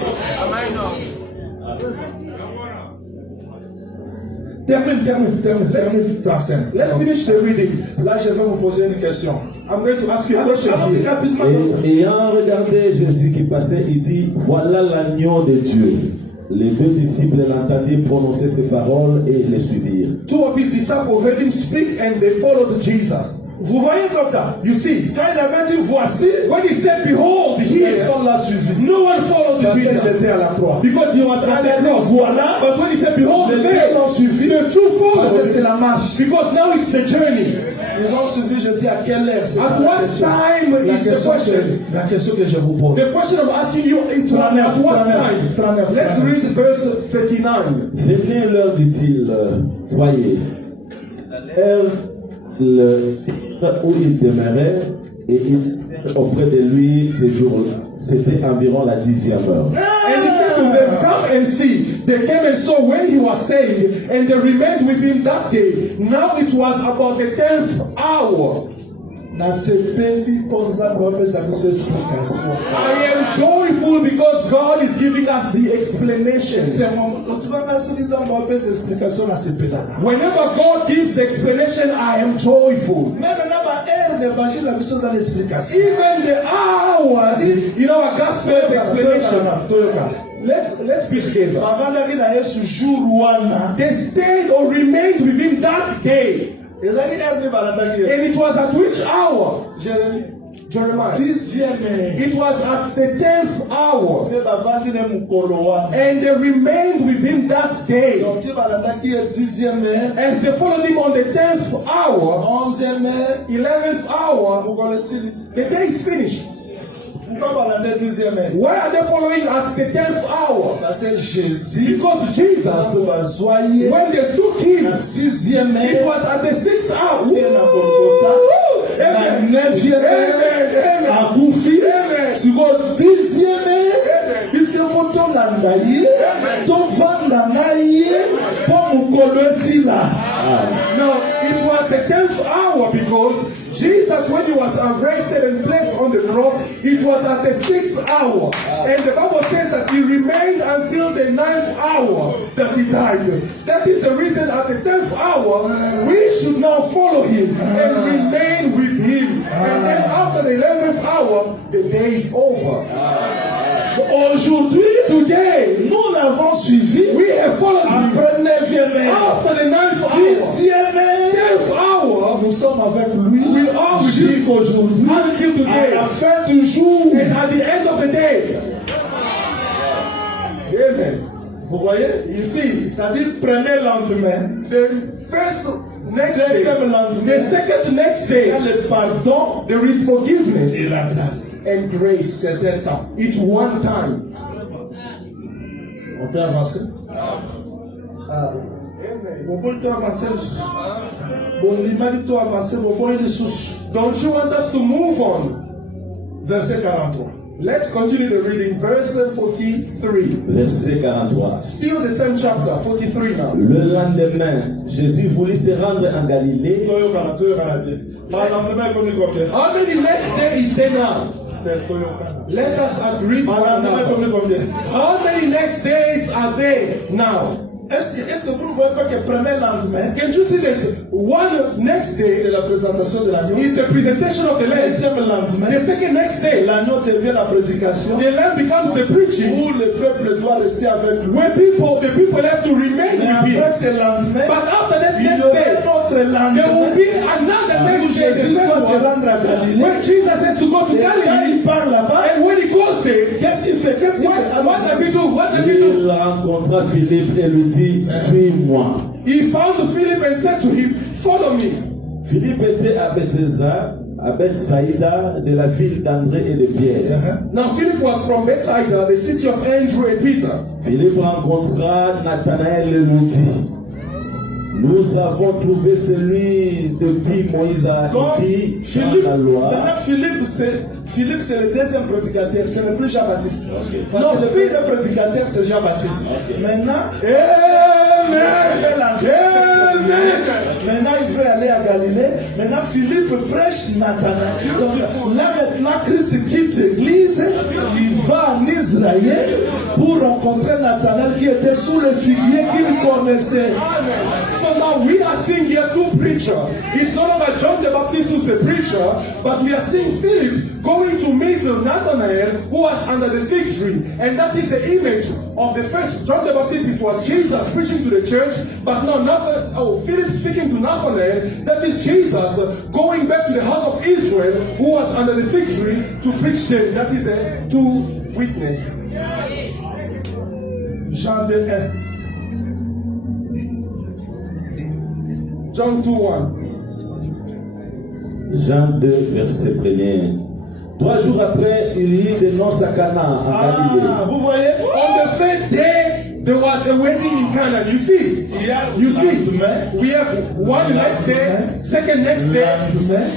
Termine ta scène. Let's finish the reading. Là, je vais vous poser une question. I'm going to ask you a question. Allons-y rapidement. Et ayant regardé Jésus qui passait, il dit, voilà l'agneau de Dieu. Les deux disciples l'entendirent prononcer ces paroles et les suivirent. Two of his disciples heard him speak and they followed Jesus. Vous voyez comme ça. You see, Quand il avait dit voici, when he said, behold here, personne l'a suivi. no one followed Parce qu'il Jesus. était à la croix. Because he was at the cross. Voilà. But when he said, behold Les there, deux l'ont suivi. the two Parce que c'est followed. la marche. Because now it's the journey. Ils ont suivi Jésus à quelle heure? C'est ça At la what question. time La is the question question? la question que je vous pose. The question I'm asking you, it was at what time? 39. Let's read verse 39. Venez, leur dit-il, voyez. Ils allèrent le où il demeurait et ils auprès de lui ces jours-là. C'était environ la 10e heure. And he said to them, come and see. They came and saw where he was staying, and they remained with him that day. Now it was about the 10th hour. Nasepeli mponza mwapesa biso explication. I am joyful because God is giving us the explanation. Tubakasikiliza mwapesa explication nasepelaka. Whenever God gives the explanation, I am joyful. Même na ba ère d'évangile na biso za l'explication. Even the hours in our gospel explanation. Toyoka. Let's be together. Bavandaki na Yesu jour wana. They stayed or remained with him that day. Ezali ère ni balandaki. And it was at which hour? Jeremiah. 10e. It was at the 10th hour. Ne bavandi ne mukolo wana. And they remained with him that day. Donc ti balandaki 10e. As they followed him on the 10th hour, 11e. 11th hour, Mukolo siliti. the day is finished. Pourquoi balande 10e? Why are they following at the 10th hour? Parce que Jésus Because Jesus, bazwaye when they took him, na 6e. it was at the 6th hour. Tie na Golgotha. Amen. Na 9e. Amen. Akufi. Amen. Siko 10e. Biso tolanda ye. Tovanda na ye. Po mukolo esila. No, it was the 10th hour because Jesus, when he was arrested and placed on the cross, it was at the 6th hour. And the Bible says that he remained until the 9th hour that he died. That is the reason at the 10th hour, we should now follow him and remain with him. And then after the 11th hour, the day is over. Aujourd'hui, Today, nous l'avons suivi. we have followed him. Après 9e. After the 9th hour, 10e. 10th hour, Nous sommes avec lui. we are with him Jusqu'aujourd'hui. until À today. la fin du jour. And at the end of the day, amen. Vous voyez? Ici, c'est-à-dire premier lendemain. The first next day, Deuxième lendemain. the second next Il y day, a le pardon there is forgiveness et la grâce. and grace. C'est un temps. It's one time. On peut avancer? Amen. Bobo to avancer lisusu. Bondimaki to avancer bobo lisusu. Don't you want us to move on? Verset 43. Let's continue the reading. Verse 43. Verset 43. Still the same chapter, 43 now. Le lendemain, Jésus voulut se rendre en Galilée. Toyokana bien. Lendemain komi combien? How many next day is there now? Toyokana. Let us agree to one Lendemain another. komi combien? How many next days are there now? Est-ce que vous ne voyez pas que le premier lendemain, Can you see this? One next c'est day la présentation de l'agneau? is the presentation of the Le lamb. deuxième lendemain, The second next day, l'agneau devient la prédication. the lamb becomes the preaching. Où le peuple doit rester avec lui. Where the people have to remain Mais with him. après ce lendemain, But after that il y next aura day, un autre there will lendemain be another où next day, the Jésus doit se third one, rendre à Galilée. where Jesus has to go to Et quand Galilee. il part là-bas, And when he goes there, qu'est-ce qu'il fait? Qu'est-ce qu'il fait? what does he do? What does he do? Il rencontra Philippe et lui dit, suis-moi. He found Philip and said to him, follow me. Philippe était à Bethsaïda, de la ville d'André et de Pierre. Now Philip was from Bethsaida, the city of Andrew and Peter. Philippe rencontra Nathanaël le dit, nous avons trouvé celui depuis Moïse a Donc, écrit dans Philippe, la loi. maintenant Philippe c'est le deuxième prédicateur, ce n'est plus Jean-Baptiste. Parce que le premier prédicateur c'est Jean-Baptiste. Maintenant, maintenant il veut aller à Galilée. Maintenant Philippe prêche Nathanaël. Donc là maintenant Christ quitte l'église, il va en Israël pour rencontrer Nathanaël qui était sous le figuier qu'il connaissait. So now we are seeing here two preachers. It's no longer John the Baptist who's the preacher, but we are seeing Philip going to meet Nathanael who was under the fig tree. And that is the image of the first John the Baptist. It was Jesus preaching to the church, but now Philip speaking to Nathanael. That is Jesus going back to the house of Israel who was under the fig tree to preach them. That is the two witnesses. Jean 2:1. John 2:1. Jean 2, verset 1er. 3 jours après, il y eut des noces à Cana, en Galilée. Vous voyez? On the third day, there was a wedding in Canaan. You see? You see? We have one next day, second next day,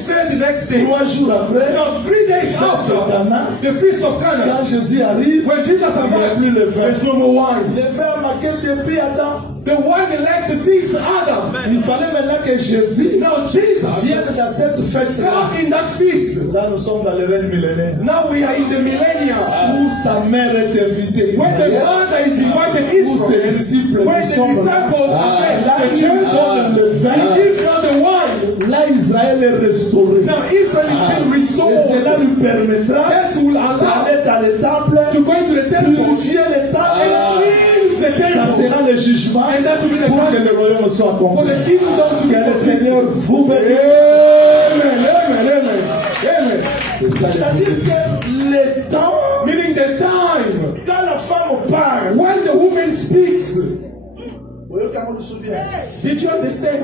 third next day. 3 jours après, Now 3 days after the feast of quand Canaan, Jésus arrive, when Jesus arrived, there's no more wine. les frères marquaient depuis Adam. The wine elect the seeds Adam. Il fallait maintenant que Jésus Now Jesus vienne dans cette fête-là. come in that feast. Là, nous sommes dans le règne millénaire. Now we are in the millennium. Où sa mère est invitée. When the Israël, mother is invited où ses Israel, disciples when nous the sommes là. disciples are Là, there, the il church donne le he vin. gives them the wine. Là, Israël est restauré. Now Israel is being Et cela restored. lui permettra That will allow d'aller dans le temple, to go into the temple purifier le temple. and cleanse the Ça temple sera le jugement and that will be the pour que le judgment royaume soit for accompli. the kingdom to be Que le completed. Seigneur vous bénisse. Amen, amen, amen, amen. C'est ça, c'est-à-dire que le temps, Meaning the time quand la femme parle, when the woman speaks. did you understand?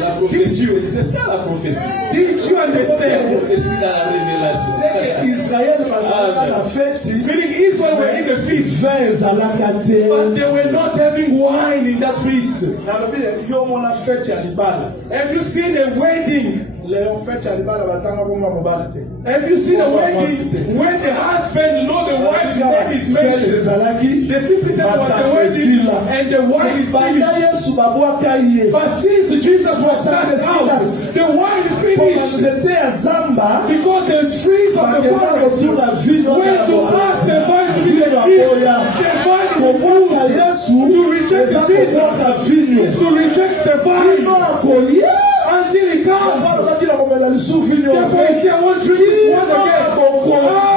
La prophétie, c'est ça la prophétie. Did you La understand? prophétie dans la révélation. C'est que Israël va à la fête, Meaning Israel were in the feast, vin ezalaka te. but they were not having wine in that feast. Nalobi yo mona fête ya libala. Have you seen a wedding? Leo fête ya libala batanga bomba mobali te. Have you seen a wedding when the husband know the wife's name is Fête mentioned? ezalaki. They simply said it was the wedding and the wine is Banda finished. Yesu babwaka ye. But since Jesus was cast out, the wine finished Nzete ya zamba because the trees of the bakenda forest kozula vino went to ask the vine to be the Vino king. akoya. The vine Kobwaka refused Yesu to reject eza Jesus, kobwaka vino. to reject the Vino vine akoya. until he comes. Balobaki na komela lisu vino. Therefore, he said, I want to drink this wine again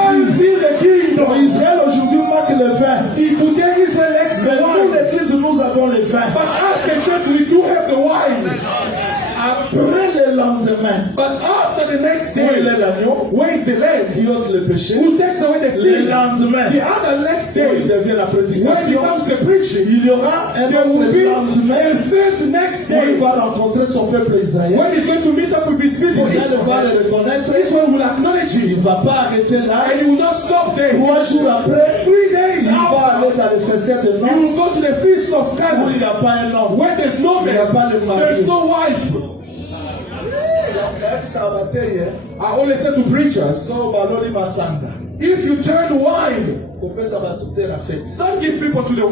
until the kingdom. Donc Israël aujourd'hui marque le vin. Today Israel likes Mais the nous wine. l'église nous avons le vin. But as the church, we do have the wine. Après le lendemain, But after the next où est day, l'agneau where is the lamb? qui ôte le péché? Who takes away the Le sin? lendemain, The other next où il day, devient la when it prédication, comes to preaching, il y aura un there will autre be lendemain a third next où il day va rencontrer son peuple Israël. when he's going to meet up with his people. Israël va le reconnaître. Israel will acknowledge Il ne him va pas arrêter là. and he will not stop there. 3 jours après, 3 days il va after, aller dans le festin de he will noces go to the feast of où il Canaan n'y a pas un homme. where there's no Il n'y a man, pas de there's mari. no wife. I always say to preachers, So balori masanga. if you turn wine, Kopesa bato te na fête. don't give people to the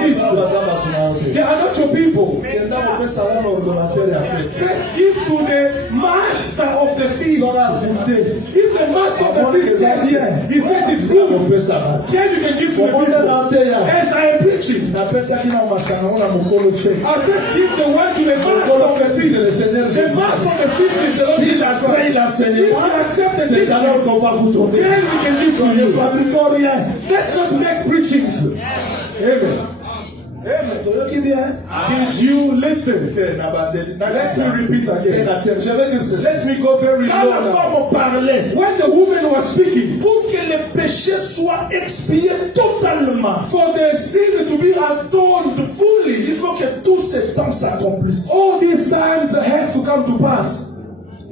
feast. Baza bato na yo te. They are not your people. Kenda kopesa wana ordinateur ya fête. Just give to the master of the feast. Sora goûter. If the master of the feast says he says it's good, Kopesa bato. then you can give to the Komonde people. na te ya. As I am preaching, Napesaki na masanga wana mokolo fête. I just give the wine to the master Mokolo of the fête, feast. c'est le Seigneur The Jésus. master of the feast is the Lord S'il Jesus accueille Christ. If l'enseignement, you accept the c'est alors teaching, qu'on va vous donner. then we can give to Ne you. fabriquons rien. Let's not make preachings. Amen. Amen. Toyoki bien. Did you listen? Let me repeat again. Je vais dire ceci. Let me go very Quand low la now. femme parlait, When the woman was speaking, pour que le péché soit expié totalement, for the sin to be atoned fully, il faut que tous ces temps s'accomplissent. all these times has to come to pass.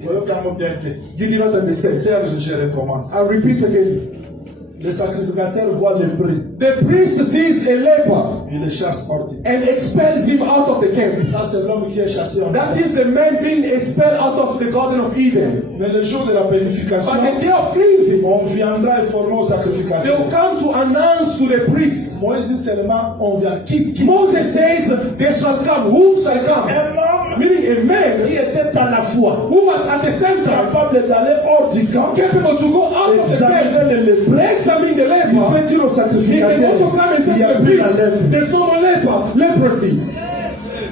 You did not understand. Serge, je recommence. I repeat again. Le sacrificateur voit le prix. The priest sees a leper Il le chasse hors du camp. and expels him out of the camp. Ça, c'est l'homme qui est chassé en That is the man being expelled out of the Garden of Eden. Mais le jour de la purification, But the day of cleansing, on viendra informer au they sacrificateur. will come to announce to the priest. Moïse dit seulement, on vient. Qui? Moses says, they shall come. Who shall come? Un homme Meaning a man qui était à la fois who was at the same time capable d'aller hors du camp, capable to go out of the camp, examiner les lépreux. examine the Il leper. peut dire au He can sacrificateur, also come and say il y a to the plus la priest, lèpre. there's no more leprosy.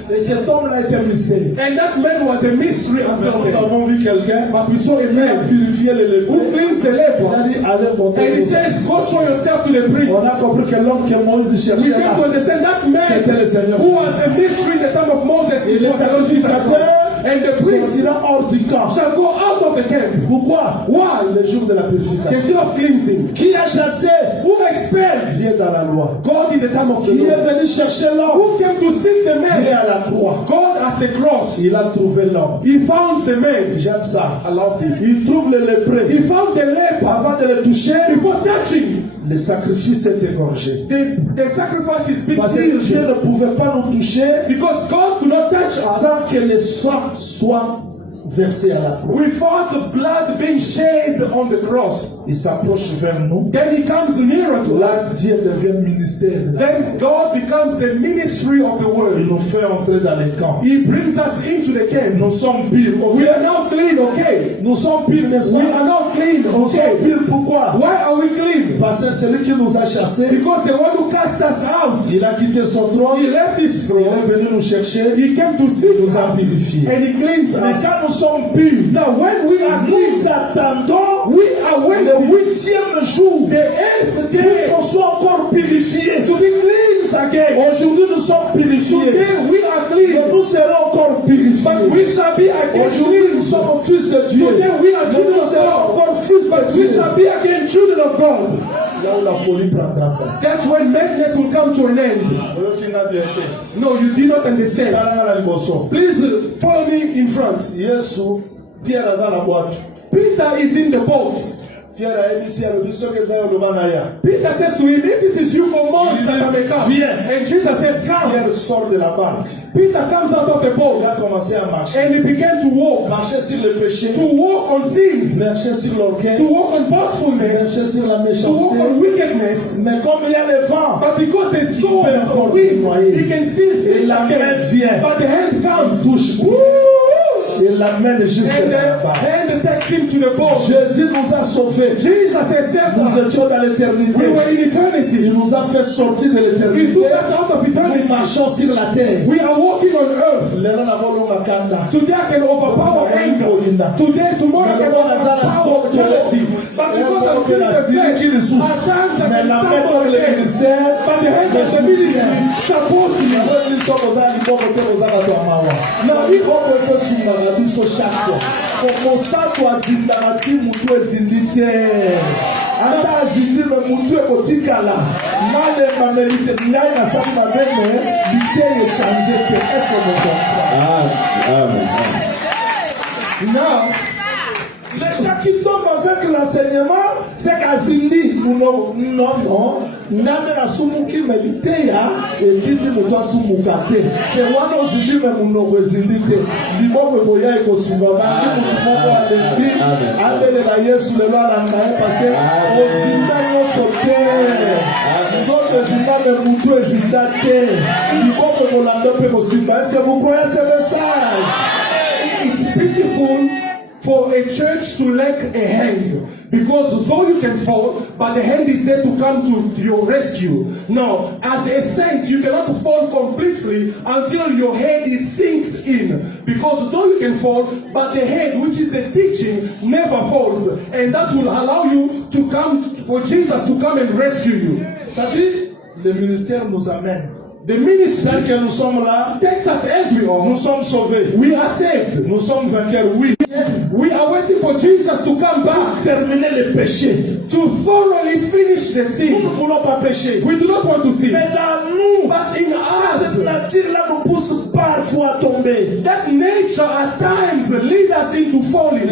Et cet homme-là était mystérieux. And that man was a mystery Mais until nous then. avons vu quelqu'un But we saw a qui a man purifié les who lépreux. cleansed the Il a leper. dit, allez And monter. he says, go show yourself to the priest. On a compris que l'homme que Moïse We cherchait came to là, understand that c'était le man Seigneur. who was a mystery in the time of Moses. Et It le was the Lord Jesus Christ. sacrificateur And the priest sortira hors du camp. shall go out of the camp. Pourquoi? Why? Le jour de la The purification. day of cleansing. Qui a chassé? Who expelled? Dieu dans la loi. God in the time of the Qui est Lord. venu chercher l'homme? Who came to seek the Dieu man? à la croix. God at the cross. Il a trouvé l'homme. He found the man. J'aime ça. I love this. Il trouve le lépreux. He found the leper. Avant de le toucher, Before touching, le sacrifice est égorgé. the sacrifice is being Parce que Dieu killed ne pouvait pas nous toucher because God could not touch us sans que le sang soit versé à la croix. without the blood being shed on the cross. Il s'approche vers nous. Then he comes nearer to Là, us. Dieu devient ministère. Then God becomes the ministry of the Il world. nous fait entrer dans les camps. He brings us into the camp. Nous sommes pires. ok? We are now clean, okay? Nous sommes pires, n'est-ce We pas? are now clean, Nous sommes okay? pires. Pourquoi? Why are we clean? Parce que celui qui nous a chassés, Because the one who cast us out, il a quitté son trône. he left his Il throne. est venu nous chercher. He came to seek nous a us purifiés. and he cleansed Mais us. quand nous sommes purs, Now when we are nous clean, attendons we are le waiting 8e jour the 8th day qu'on soit encore purifiés. to be cleansed again. Aujourd'hui, nous sommes purifiés. Today we are Mais clean, nous serons encore but purifiés. we shall be again Aujourd'hui, nous cleansed. sommes fils de Dieu. Today we are Mais children nous of serons God, encore fils but de we Dieu. shall be again children of God. Là où la folie prendra fin. That's when madness will come to an end. No, you did not understand. Please follow me in front. Yesu, Pierre aza na bwato. Peter is in the boat. Pierre ayebisi alobi soki eza yo loba na ya. Peter says to him, if it is you, command that I may come. Viens. And Jesus says, come. Pierre sort de la barque. Peter comes out of the Il boat a commencé à marcher. and he began to walk. Marcher sur le péché. To walk on sins. Marcher sur l'orgueil. To walk on boastfulness. Marcher sur la To walk on méchanceté. wickedness. Mais comme il y a le vent, But because the storm peut is encore so weak, noyer. he can still Et see la main again. vient. But the hand comes. touche. Woo! Il l'amène jusqu'à And the la barque. hand takes him to the boat. Jésus nous a sauvés. Jesus has saved Nous us. étions dans We l'éternité. were in eternity. Il nous a fait sortir de He l'éternité. took us out of Nous eternity. marchons sur la terre. We are walking on earth. Lelo na bolonga kanda. Today I can overpower anger. Today, tomorrow I can overpower jealousy. But because I'm still in the flesh, at times I Mais can la main stumble comme le again. ministère, But the hand of the ministry supports me. na bikoko ezosungaka biso chaque fois kokosato azindaka ti mutu ezindi te ata azindi me mutu ekotikala nalembameli te ngai nasali mabene lite echange te ese mokomprendre Amen. now les gens qui tombent avec l'enseignement c'est qu'azindi non nane nasumuki me liteya etindi moto asumuka te se wana ozindi me monoko ezindi te liboko ekoya ekosunga bangi motu moko alembi abelela yesu lelo alanda ye pase ozinda nyonso te nzoto ezinda me mutu ezinda te liboko ekolanda mpe kosimba est ce que vous croyez ce message? It's pitiful for a church to lack a hand, because though you can fall, but the hand is there to come to your rescue. Now, as a saint, you cannot fall completely until your head is synced in, because though you can fall, but the head, which is the teaching, never falls, and that will allow you to come, for Jesus to come and rescue you. C'est-à-dire, le ministère nous amène. The ministry Tel que nous sommes là, takes us as we are. nous sommes sauvés. We are saved. Nous sommes vainqueurs, oui. We are waiting for Jesus to come back Terminer le péché. to thoroughly finish the Nous sin. ne voulons pas pécher. We do not want to sin. Mais dans nous, But in cette us, nature-là nous pousse parfois à tomber. that nature at times leads us into falling.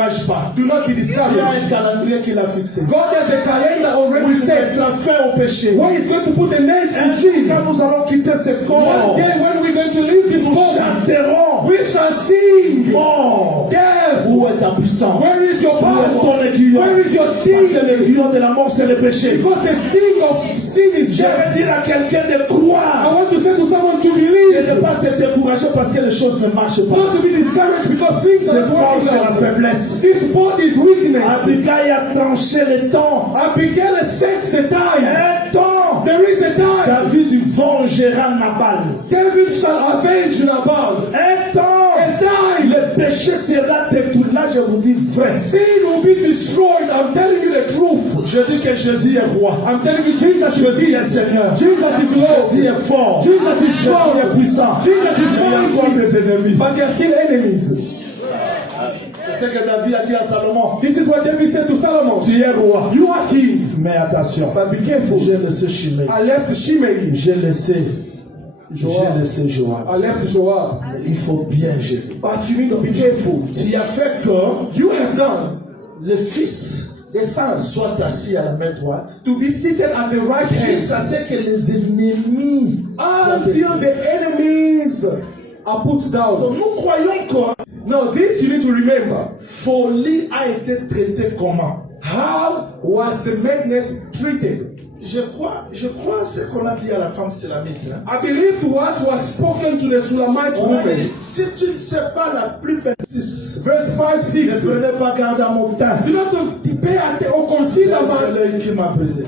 décourage pas. Do not be Il y a discouraged. un calendrier qu'il a fixé. God has a calendar already set. Tu as fait au péché. Where He's going to put the names Un to jour, sin. quand nous allons quitter ce One corps, day when we're going to leave this nous body, chanterons. we shall sing. Mort, Death, où est ta puissance? where is your Où est power? ton aiguillon? Where is your Parce que sting? l'aiguillon de la mort, c'est le péché. Because the sting of sin is Je death. vais dire à quelqu'un de I croire want to say to someone to et believe, de ne pas se décourager parce que les choses ne marchent pas. not to be discouraged because things Ce are corps, working c'est la out. faiblesse. This body is weakness. Abigail a tranché le temps. Abigail sets the time. Un temps. There is a time. David vengera Nabal. David shall avenge Nabal. Un temps. A time. Le péché sera détruit. Là, je vous dis vrai. Sin will be destroyed. I'm telling you the truth. Je dis que Jésus est roi. I'm telling you Jesus is Jésus est King. Seigneur. Jesus is Lord. Jésus est fort. Jesus is strong. Jésus est puissant. Jesus is Il y a encore mighty. des ennemis. But there are still enemies. C'est ce que David a dit à Salomon. This is what David said to Solomon. Tu es roi. You are king. Mais attention. But be careful. J'ai laissé Shimei. I left Shimei. J'ai laissé Joab. I left Joab. Il faut bien gérer. But you need to be careful. Tu as fait que You have done le fils the son soit assis à la main droite to be seated at the right hand jusqu'à ce que les ennemis soient until détruits. the enemies are put Donc down. nous croyons que Now this you need to remember. folie a été traitée comment? How was the madness treated? Je crois ce qu'on a dit à la femme Sélamite. Hein? I believe what was spoken to the Sulamite On a dit, woman. si tu ne sais pas la plus belle, ne Verse 5-6. prenez pas garde à mon teint. Do not pay attention or consider C'est my l'œil qui m'a brûlé.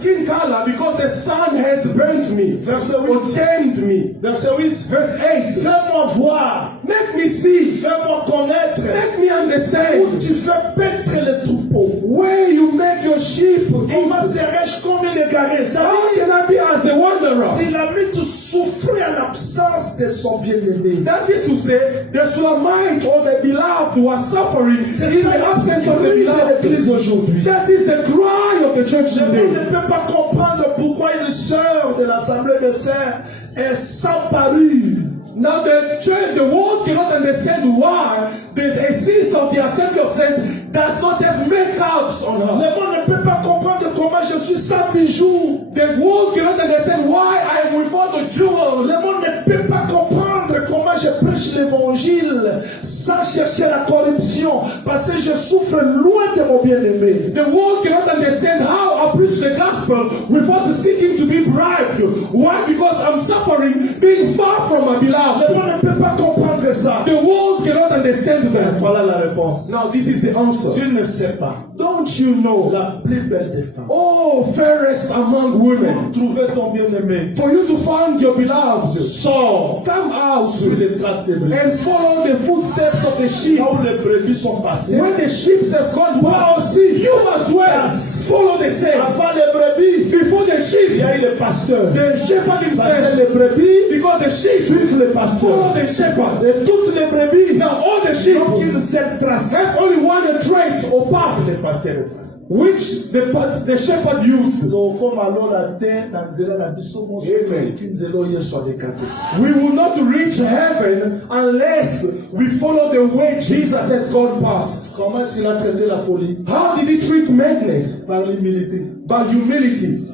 skin color because the sun has burnt me. Verset Or 8. tamed me. Verset 8. Verse 8. Fais-moi voir. Make me see. Fais-moi connaître. Make me Où understand. tu fais paître les troupeaux. Where you make your sheep Comment eat. serais-je comme une égarée? How can I be as a wanderer? Si la nuit tu souffrais en l'absence de son bien-aimé. That is to say, the Sulamite or the beloved was suffering in the absence of the Crie de l'église beloved. aujourd'hui. That is the cry of the church On today. ne peut pas comprendre pourquoi une sœur de l'assemblée de sœurs est sans parure. Now the church, the world cannot understand why there's a sister of the assembly of saints does not have makeups on Le her. monde ne peut pas comprendre comment je suis sans bijoux. The world cannot understand why I am without a jewel. Le monde ne peut pas comprendre comment je prêche l'évangile sans chercher la corruption parce que je souffre loin de mon bien-aimé. The world cannot understand how I preach the gospel without seeking to be bribed. Why? Because I'm suffering being far from my Le beloved. monde ne peut pas comprendre ça. The world cannot understand that. Voilà la réponse. Now this is the answer. Tu ne sais pas. Don't you know? La plus belle des femmes. Oh, fairest among women. Trouver ton bien-aimé. For you to find your beloved, Sors come out sur les traces des brebis. and follow the footsteps of the sheep. Là où les brebis sont passées. When the sheep have gone Toi past, aussi. you as well follow the same. Avant les brebis, Before the il sheep, y a eu les pasteurs. the shepherd Parce que himself. les brebis Because the sheep suivent les pasteurs. follow the shepherd. Et toutes les brebis Now all the sheep n'ont qu'une seule trace. have only one trace or path Les pasteurs tracent. which the shepherd used. Donc, comme alors la terre, dans nzela na biso moso, Amen. qui nzela oyo soit décadé. We will not reach heaven unless we follow the way Jesus has gone past. Comment est-ce qu'il a traité la folie? How did he treat madness? Par l'humilité. By humility.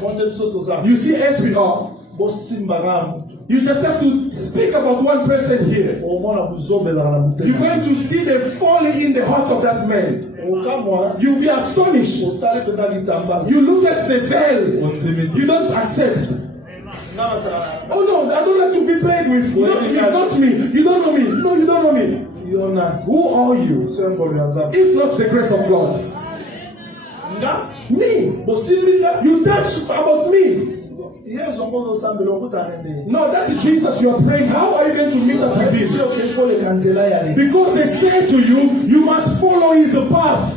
Comment on saute aux arbres? You see, as we are, Bosimbara, you just have to speak about one person here. au moins la bouzobe dans la montagne. You're going to see the falling in the heart of that man. Au cas moi, You'll be astonished. au tali peut aller t'emballer. You look at the veil. You don't accept. Non, mais ça va. Oh no, I don't like to be played with. Not me. You don't know me. No, you don't know me. Il y en a. Who are you? C'est un bon ensemble. If not the grace of God. Nga, Me. bosimbinga. You touch about me. Hier, on va ensemble, on va t'arrêter. No, that is Jesus you are praying. How are you going to meet up with Il him? faut les canceller y aller. Because they say to you, you must follow his path,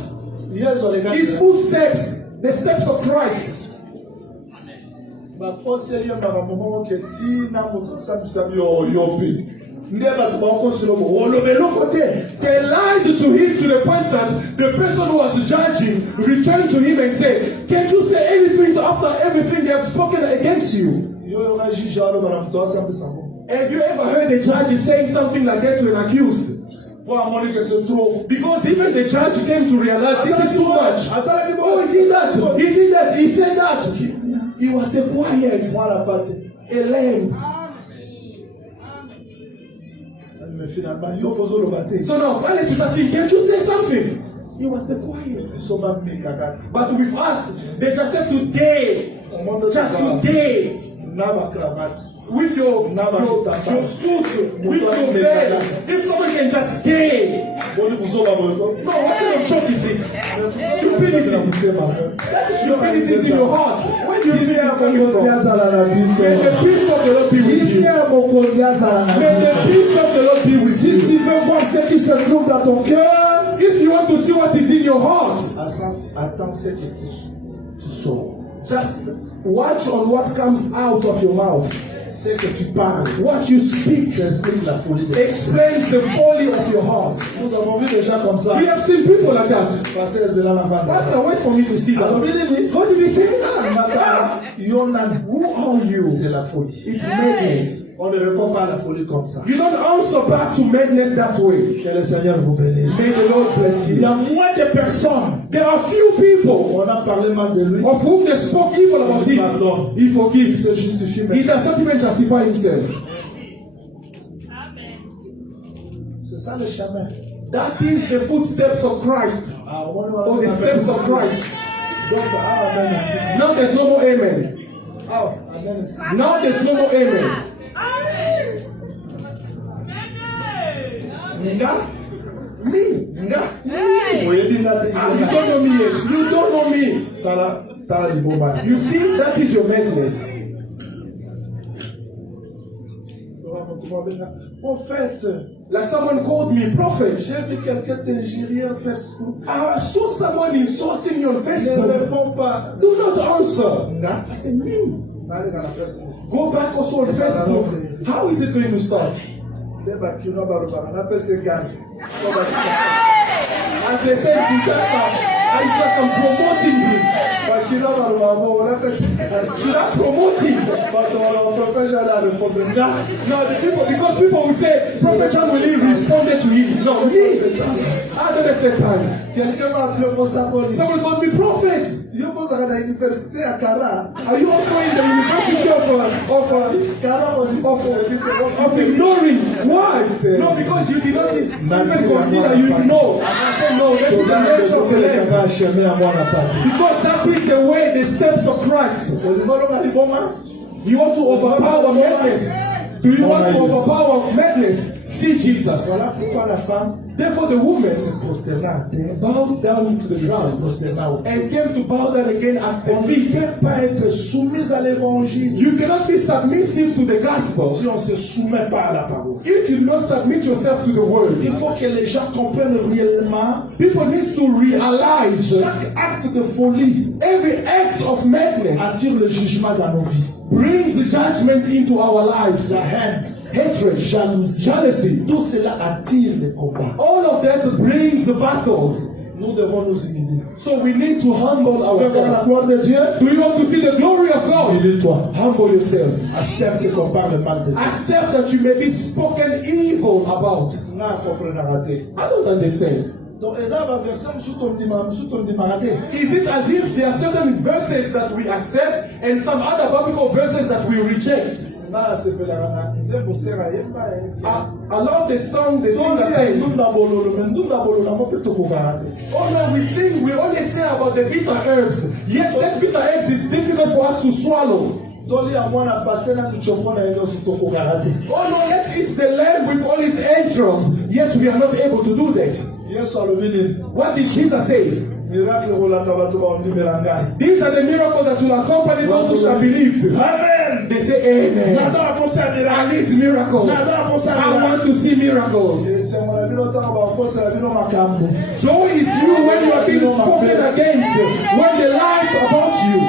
Hier, on les his canceller. footsteps, the steps of Christ. Bakosi yo makambo moko ke tina moto asambisa yo pe. Nde bato bakosilo mo olobelo kote. They lied to him to the point that the person who was judging returned to him and said, can't you say anything after everything they have spoken against you? Yo ga jija alo bara moto asambisa mo. Have you ever heard a judge saying something like that to an accused? Pour montrer que c'est trop. Because even the judge came to realize this is too much. Oh, he did that. He did that. He said that. He was the quiet. A lamb. Mais finalement, il oppose le baptême. So now, Pilate is asking, can't you say something? He was the quiet. But with us, they just have to dare. Just to dare. With your suit, with your veil. If someone can just dare. No, what kind of joke is this? Stupidity. That is stupidity is in your heart. Where do you think it's coming from? May the peace of the Lord be with you. May the peace of the Lord be with Si you. tu veux voir ce qui se trouve dans ton cœur, If you want to see what is in your heart, attends ce que tu sors. just watch on what comes out of your mouth. Ce que tu parles, What you speak ça explique la folie de explains the folly of your heart. Nous avons vu des gens comme ça. We have seen people like that. Pasteur Ezela Lavanda. Pastor, wait for me to see that. Alors, bien dit, What did he say? who are you? C'est la folie. It's madness. On ne répond pas à la folie comme ça. You don't answer back to madness that way. Que le Seigneur vous bénisse. May the Lord bless Il y you. a moins de personnes. There are few people On a parlé mal de lui. of whom they spoke evil about him. He Il forgives. se justifie He maintenant. does not even justify himself. C'est ça le chemin. That is the footsteps of Christ, Ah, or the steps of Christ. Donc, amen ici. Now there's no more amen. Ah, amen ici. Now there's no more amen. Nga? Me. Nga? Oyebi nga te- You don't know me yet. You don't know me. Tala liboma. You see, that is your madness. Prophète, Like someone called me prophet. j'ai vu quelqu'un t'ingérer Facebook. I saw someone insulting me on Ne Facebook. réponds pas. Do not answer. Nga? I said, me. Allez dans la Facebook. Go back also on Facebook. How is it going to start? Deba kino barubara. On appelle ça gaz. As they said, you just it's like I'm promoting him. Bakino barubara. On appelle ça gaz. Should I promote him? But on prophète, j'allais répondre. Nga? Now the people, because people will say, Prophet John will leave, responded to him. No, me. I don't have that time. Quelqu'un m'a appelé pour ça pour lui. Someone called me prophet. Yo pose à l'université à Kara. Are you also in the university of Kara, on dit, of ignoring? Why? No, because you did not even consider you ignore. I said no, that is the nature of the land. Because that is the way, the steps of Christ. You want to overpower madness? Do you want to overpower madness? See Jesus. Voilà pourquoi la femme Therefore the woman se prosterna à terre, bowed down to the se ground prosterna au pied. and came to bow down again at the On ne feet. peut pas être soumis à l'évangile You cannot be submissive to the gospel si on ne se soumet pas à la parole. if you do not submit yourself to the word. Il faut que les gens comprennent réellement People need to realize chaque acte de folie every act of madness attire le jugement dans nos vies. brings judgment into our lives. La haine, Hatred, jalousie, jealousy, tout cela attire les combats. all of that brings the battles. Nous devons nous humilier. So we need to humble Tu veux voir la ourselves. gloire de Dieu? Do you want to see the glory of God? Humilie-toi. Humble yourself. Accepte qu'on parle mal de Dieu. Accept that you may be spoken evil about. Tu n'as compris la raté. I don't understand. Donc, eza ba verset sous ton raté. Is it as if there are certain verses that we accept and some other biblical verses that we reject? Na sepelaka na nzembo sera yemba Along the song, the singer said, ndunda bololo, mais ndunda bololo mo pe tokokaka te. oh no, we only say about the bitter herbs. Yet that bitter herbs is difficult for us to swallow. Toli ya mwana pate na michoko na yo so tokokaka te. Oh no, let's eat the lamb with all its entrails. Yet we are not able to do that. Yesu alobi nini? What did Jesus say? Miracle kolanda bato baondimela ngai. These are the miracles that will accompany those who shall believe. Amen. They say, amen. Naza na posa ya I miracle. need miracles. I want to see miracles. Esengo na bino ntango bakosela bino makambo. Joy is you when you are being spoken against, when they lie about you.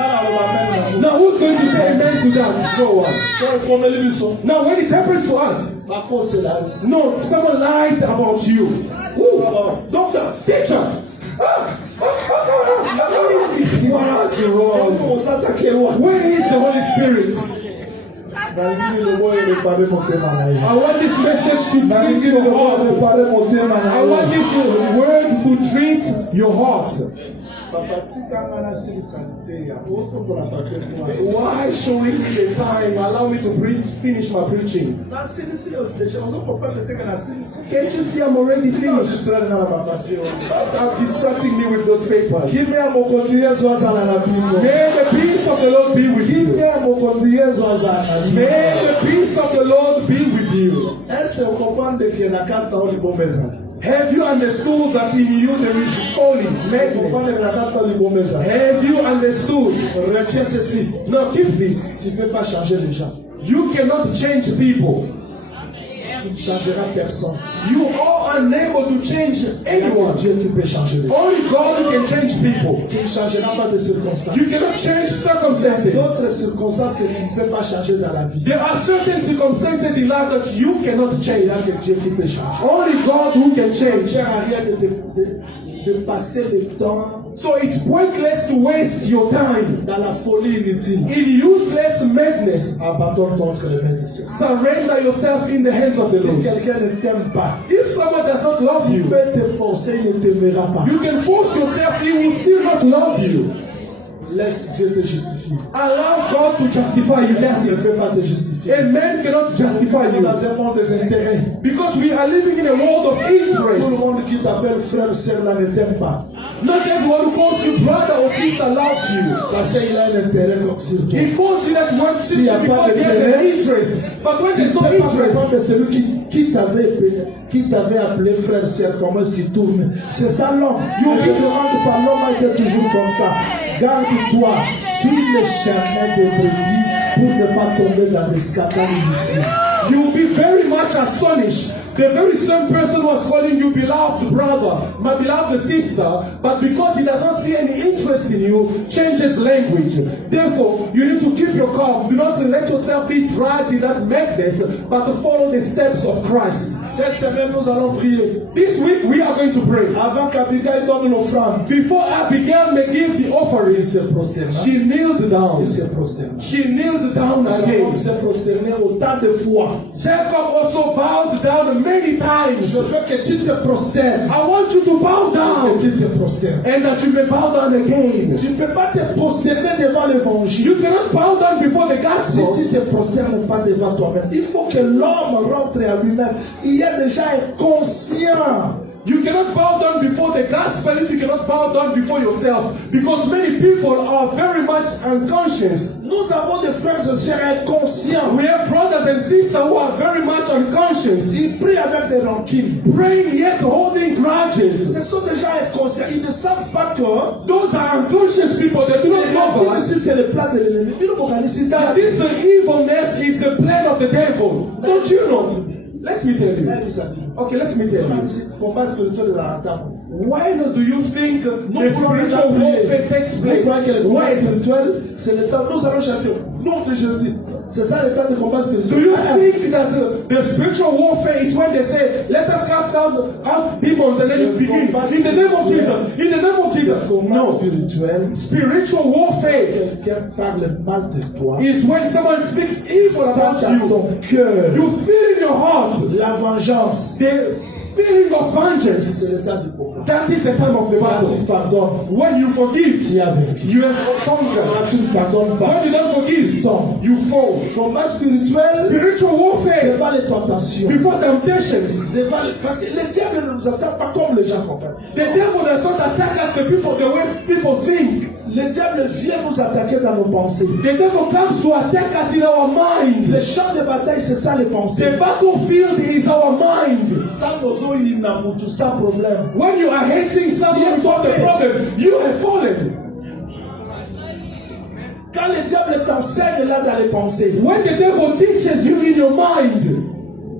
Nana aloba amen na mo. Now who's going to say amen to that? No one. So ekomeli biso. Now when it happens to us, Bakosela. no, someone lied about you. Who? Doctor, teacher. What wrong? Osatakewa. Where is the Holy Spirit? Nalingi le mot est réparé mon thème à I want this message to treat Nalingi your le mot heart. est réparé mon thème I want this word to treat your heart. Papa, tika ngana silisa te ya. Oto pour la papier pour. Why showing me the time? Allow me to finish my preaching. Na silisi yo déjà. On se comprend le teka na silisi. Can't you see I'm already finished? Enregistré na la papier. Stop distracting me with those papers. Kimi ya mokonzi Yesu azala na bino. May the peace of the Lord be with Kimi you. ya mokonzi Yesu azala na bino. May the peace of the Lord be with you. Est-ce que vous comprenez que na kata oli bomeza? Have you understood that in you there is calling, Vous madness? comprenez na kata oli bomeza? Have you understood? Retiens ceci. Now keep this. Tu ne peux pas changer les gens. You cannot change people. Tu ne changeras personne. You are unable to change Il n'y a que anyone. Dieu qui peut changer les gens. Only God who can change people. Tu ne changeras pas de circonstances. You cannot change circumstances. D'autres circonstances que tu ne peux pas changer dans la vie. There are certain circumstances in life that you cannot Il change. n'y a que Dieu qui peut changer. Only God who can Ça ne change. sert à rien de passer le temps So it's pointless to waste your time dans la folie inutile. in useless madness. Abandonne-toi entre les mains du Seigneur. Surrender yourself in the hands of the Si Lord. quelqu'un ne t'aime pas, If someone does not love il you, peut te forcer, il ne t'aimera pas. you can force yourself, he will still not love you. Laisse Dieu te justifier. Allow God to justify you. That's Il ne it. peut pas te justifier. A man cannot justify Nous you. avons des intérêts. Because we are living in a world of Tout le interest. monde qui t'appelle frère, sœur, là, ne t'aime pas. Not everyone who calls you brother or sister loves you. Parce qu'il a un intérêt comme sur toi. He calls you that word S'il n'y a simply pas because he has an d'intérêt, interest. But when Tu there's ne no peux pas interest, comprendre de celui qui t'avait appelé frère, sœur, comment est-ce qu'il tourne. C'est ça l'homme. Ne te demande pas, l'homme a été toujours comme ça. Garde-toi sur le chemin de brebis pour ne pas tomber dans des scandales inutiles. you will be very much astonished. The very same person was calling you beloved brother, my beloved sister, but because he does not see any interest in you, changes language. Therefore, you need to keep your calm. Do not let yourself be dragged in that madness, but to follow the steps of Christ. Cette semaine, nous allons prier. This week we are going to pray. Avant qu'Abigail donne l'offrande, Before Abigail may give the il offering, se prosterna. she kneeled down. Il se prosterna. She kneeled down Jacob again. s'est prosterné autant de fois. Jacob also bowed down many times. Je veux que tu te prosternes. I want you to bow Que down tu te prosternes. and that you may bow down again. Tu ne peux pas te prosterner devant l'évangile. You cannot bow down before the Si gospel. tu ne te prosternes pas devant toi-même, il faut que l'homme rentre à lui-même. Il est déjà inconscient. You cannot bow down before the gospel if you cannot bow down before yourself. Because many people are very much unconscious. Nous avons des frères et sœurs inconscients. We have brothers and sisters who are very much unconscious, Ils prient avec des rancunes. praying yet holding grudges. Ce sont des gens inconscients. Ils ne savent pas que Those are unconscious people. They do not know that si c'est le plan de l'ennemi. Ils n'ont pas dit that this evilness is the plan of the devil. Don't you know? Let me tell you. Okay, let me tell you. Combat spirituel de la rentable. Why not do you think the Nous voulons déjà spiritual prier. warfare takes Vous place? croyez que le combat Why? spirituel, c'est le temps. Nous allons chasser au nom de Jésus. C'est ça le temps de combat spirituel. Do you think that the spiritual warfare is when they say, let us cast out demons and then you begin in the name of Jesus, in the name of Le Jesus? combat No. spirituel, Spiritual warfare quelqu'un parle mal de toi. is when someone speaks evil Ça about dans you. ton cœur. You feel in your heart La vengeance, the feeling of vengeance. c'est le temps du combat. That is the time of the Quand tu battle. pardonnes, When you forgive, tu as vaincu. you have Quand conquered. tu ne pardonnes pas, When you don't forgive, tombes. you fall. Combat spirituel Spiritual warfare devant les tentations. before temptations. Parce que le diable ne nous attaque pas comme les gens comprennent. The devil does not attack us the way people think. Le diable vient nous attaquer dans nos pensées. The devil comes to attack us in our mind. Le champ de bataille, c'est ça les pensées. The battlefield is our mind. Quand nous avons une amour, sans problème. When you are hating someone without a problem, you have fallen. Quand le diable t'enseigne là dans les pensées, When the devil teaches you in your mind,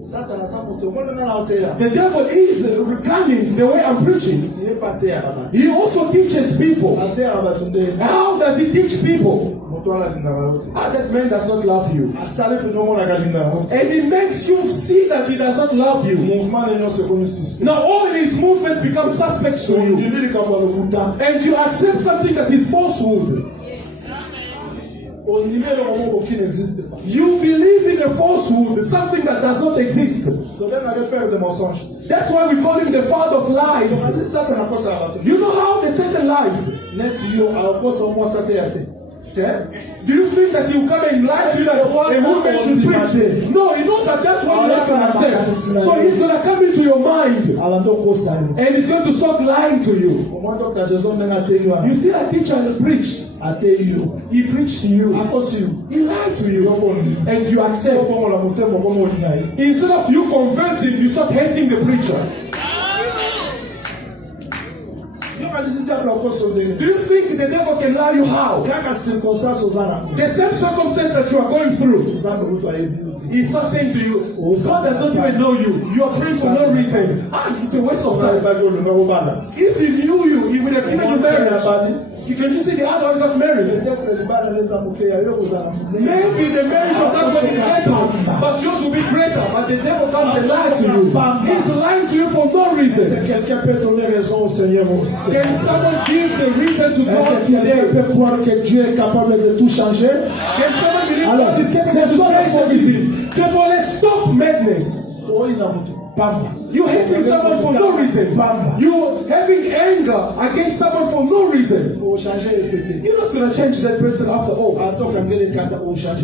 Satan a ça pour toi. Moi, je vais en terre. the devil is cunning the way I'm preaching. Il n'est pas terre là-bas. He also teaches people. En terre, on va tourner. How does he teach people? Moto là, il n'a pas. How that man does not love you. À saler pour nous, on a gagné la route. And he makes you see that he does not love you. Mouvement de nos secondes système. Now all his movement becomes suspect to you. Il dit comme le bouton. And you accept something that is falsehood. ondime eloko moko qui n'existe pas. You believe in a falsehood, something that does not exist. tobengaka père de mensonge. That's why we call him the father of lies. Tobandi Satan akosaka bato. You know how they say the lies? Neti yo akosa mwasa te ya te. Do you think that he will come and lie to you that a woman should preach? No, he knows that that's what you're going to accept. So he's going to come into your mind Alando kosa yo. and he's going to stop lying to you. Omwa Dr. Jason menga te yo. You see that teacher preached. Ate yo. He preached to you. Akosi yo. He lied to you. And you accept. Okomola motema komo olina ye. Instead of you converting, you stop hating the preacher. Do you think the devil can lie you how? The same circumstance that you are going through. He's not saying to you, God does not even know you. You are praying for no reason. It's a waste of time. If he knew you, he would have given you marriage. You can you see the other one got married? Maybe the marriage of that one is better, but yours will be greater. But the devil comes and lies to you. He's lying to you for no reason. Can someone give the reason to God today? Can someone believe God is capable to change everything? Therefore, let's stop madness. You hating someone for no reason. You having anger against someone for no reason. You're not going to change that person after all.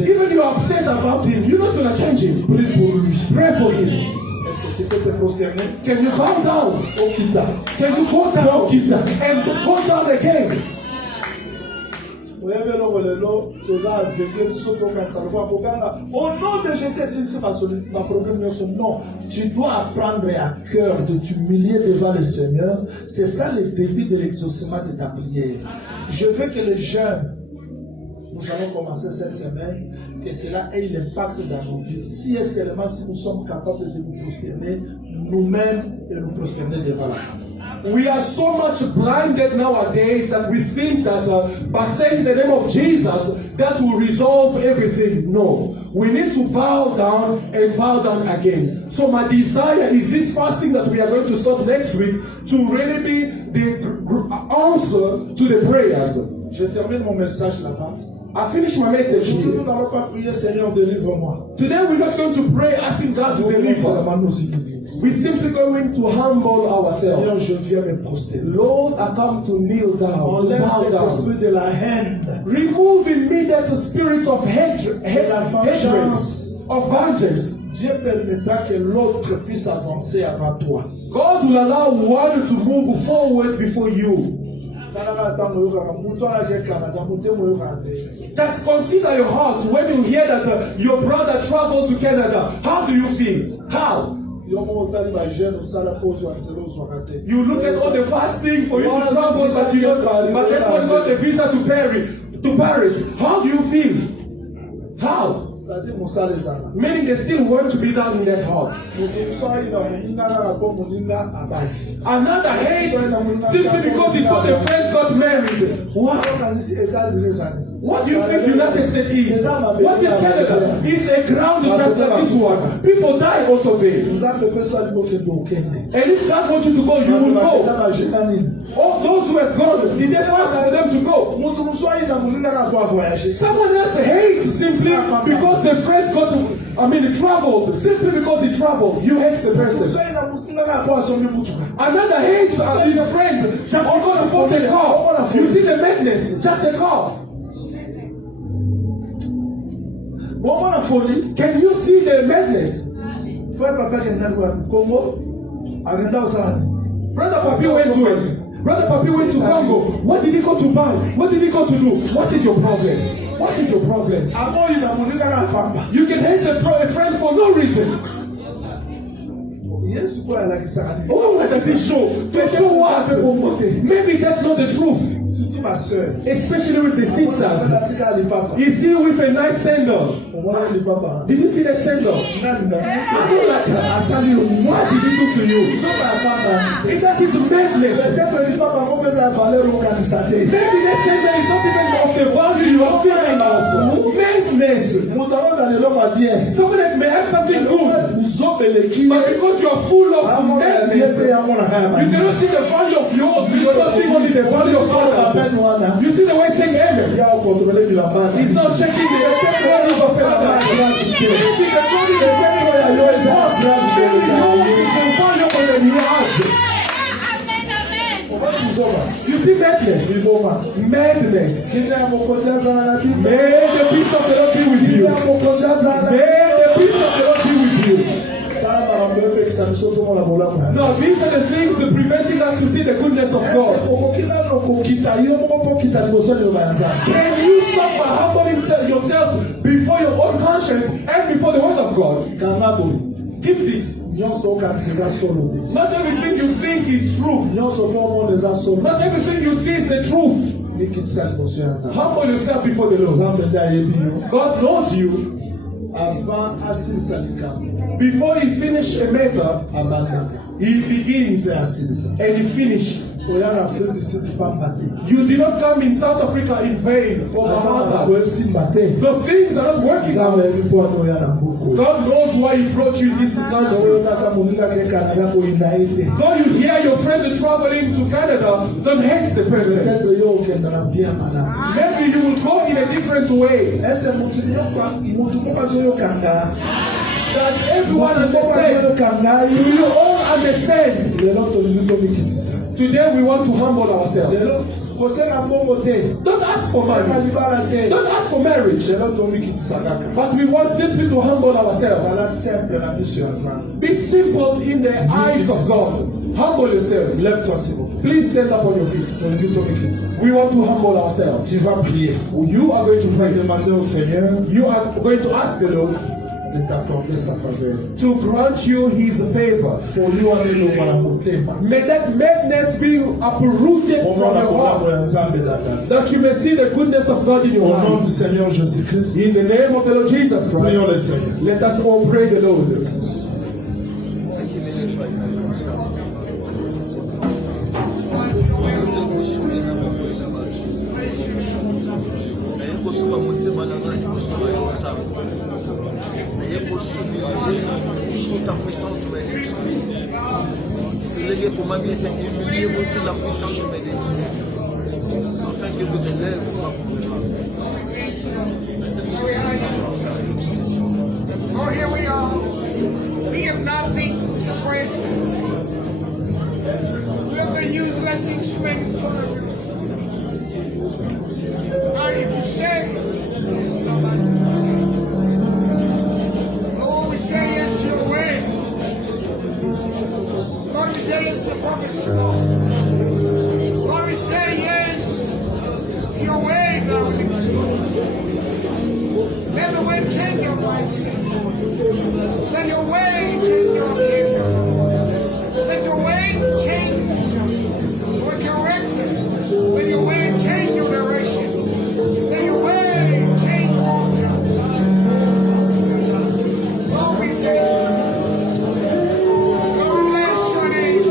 Even you are upset about him, you're not going to change him. Pray for him. Can you bow down? Can you go down and go down again? Au nom de Jésus, c'est ma problème. Non, tu dois apprendre à cœur de t'humilier devant le Seigneur. C'est ça le début de l'exaucement de ta prière. Je veux que les jeunes, nous allons commencer cette semaine, que cela ait l'impact dans nos vies. Si et seulement si nous sommes capables de nous prosterner nous-mêmes et nous prosterner devant la table. We are so much blinded nowadays that we think that by saying the name of Jesus, that will resolve everything. No. We need to bow down and bow down again. So my desire is this fasting that we are going to start next week to really be the answer to the prayers. Je termine mon message là-bas. I finish my message here. Nous n'allons pas prier, Seigneur, délivre-moi. Today we're not going to pray asking God to deliver. We're simply going to humble ourselves. Lord, I come to kneel down. De la haine. Remove in me that spirit of hatred, of vengeance. Dieu permettra que l'autre puisse avancer avant toi. God will allow one to move forward before you. Just consider your heart when you hear that your brother traveled to Canada. How do you feel? How? You look at all the fasting for you to travel, but you don't. But that one got a visa to Paris. How do you feel? How? Meaning they still want to be down in that heart. Another hates simply because he saw the friend got married. What do you think United States is? What is Canada? It's a ground just like this one. People die also there. And if God wants you to go, you will go. All those who have gone, did they ask for them to go? Someone else hates simply because the friend traveled. Simply because he traveled. You hate the person. Another hates his friend just because he bought a car. You see the madness, just a car. Can you see the madness? Brother Papi went to Congo. What did he go to buy? What did he go to do? What is your problem? What is your problem? You can hate a friend for no reason. Oh, what does it show? To show what? Maybe that's not the truth. Especially with the sisters. You see with a nice sandal. Did you see that sandal? What did he do to you? That is madness. Maybe that sandal is not even of the value you are feeling of. Madness. madness. Somebody may have something good, but because you are full of madness, you cannot see the value of yours. You are not seeing only the value of others. You see the way saying amen. He's not checking the values of others. Maybe the value is very yours. Maybe yours is the value more than yours. You see madness. Madness. May the peace of the Lord be with you. May the peace of the Lord be with you. No, these are the things that preventing us to see the goodness of God. Can you stop by humbling yourself before your own conscience and before the word of God? Keep this. Not everything you think is true. Not everything you see is the truth. Humble yourself before the Lord. God knows you. Before he finishes a matter, he begins and he finishes. You did not come in South Africa in vain for the things are not working out. God knows why he brought you in this country. So you hear your friend traveling to Canada, don't hate the person. Maybe you will go in a different way. Does everyone understand? Do you all understand? Today we want to humble ourselves. Don't ask for money. Don't ask for marriage. But we want simply to humble ourselves. Be simple in the eyes of God. Humble yourself. Please stand up on your feet. We want to humble ourselves. You are going to pray. You are going to ask the Lord to grant you his favor. May that madness be uprooted from your heart, that you may see the goodness of God in your heart. In the name of the Lord Jesus Christ, let us all pray the Lord. Sous ta puissante main d'esprit. Légué pour ma vie est humilié aussi la puissance de main d'esprit. Afin que vous élève Oh, here we are. We have nothing, friends. We have been useless instruments for the roots. Not even saved. Lord, we say yes to your way. Lord, we say yes to the promise of God. Lord, we say yes to your way, God. Let the way change your life. Let your way change your behavior. Let your way change your character. Let your way change your direction. Let your way change your Lord, we thank you. God bless your name.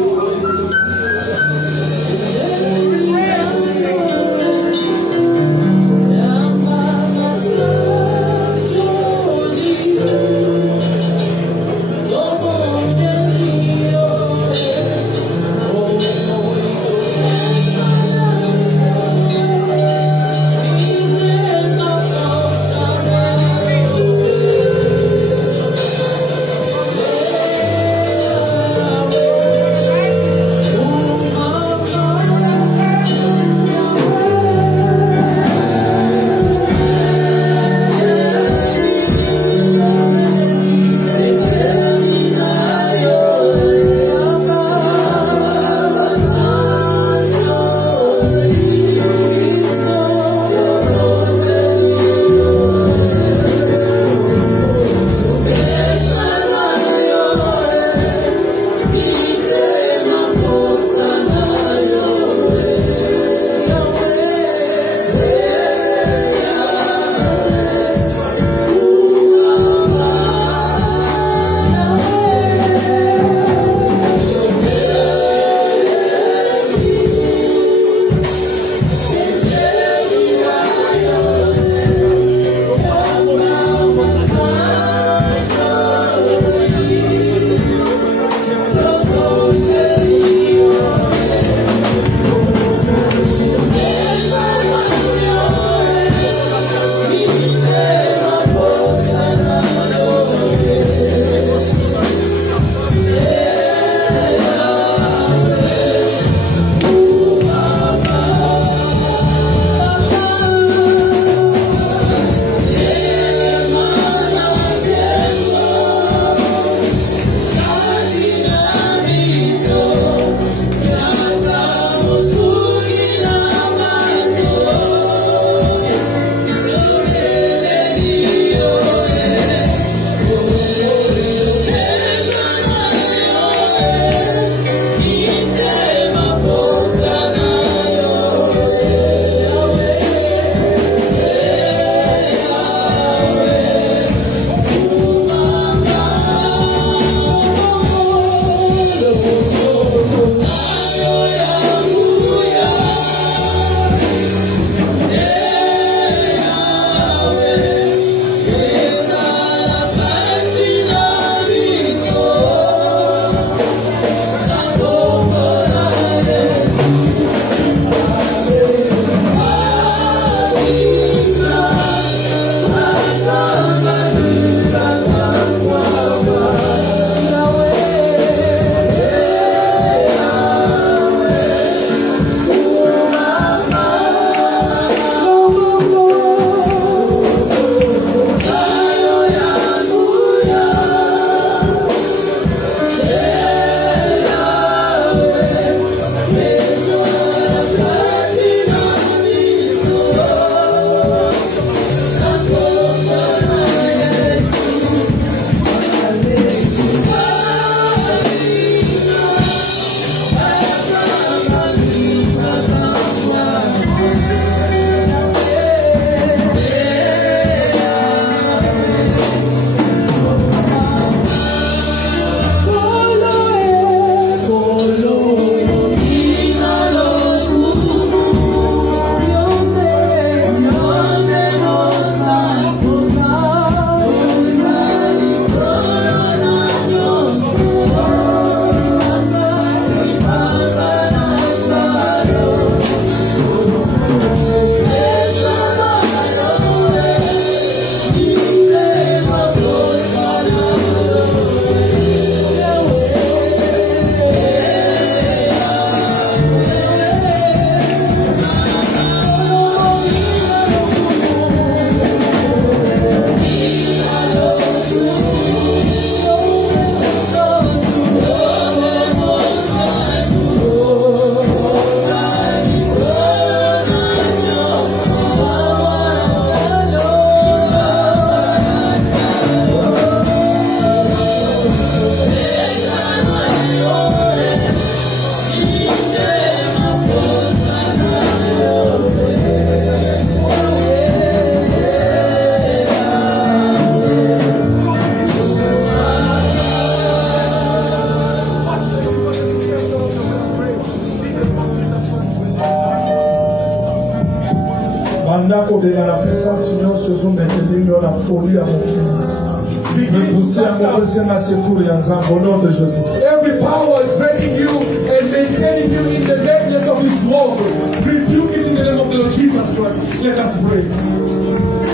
dans la puissance, nous faisons maintenir la folie à mon fils. Repousser à mon besoin à secours et en au nom de Jésus. Every power draining you and maintaining you in the darkness of this world, rebuke it in the name of the Lord Jesus Christ. Let us pray.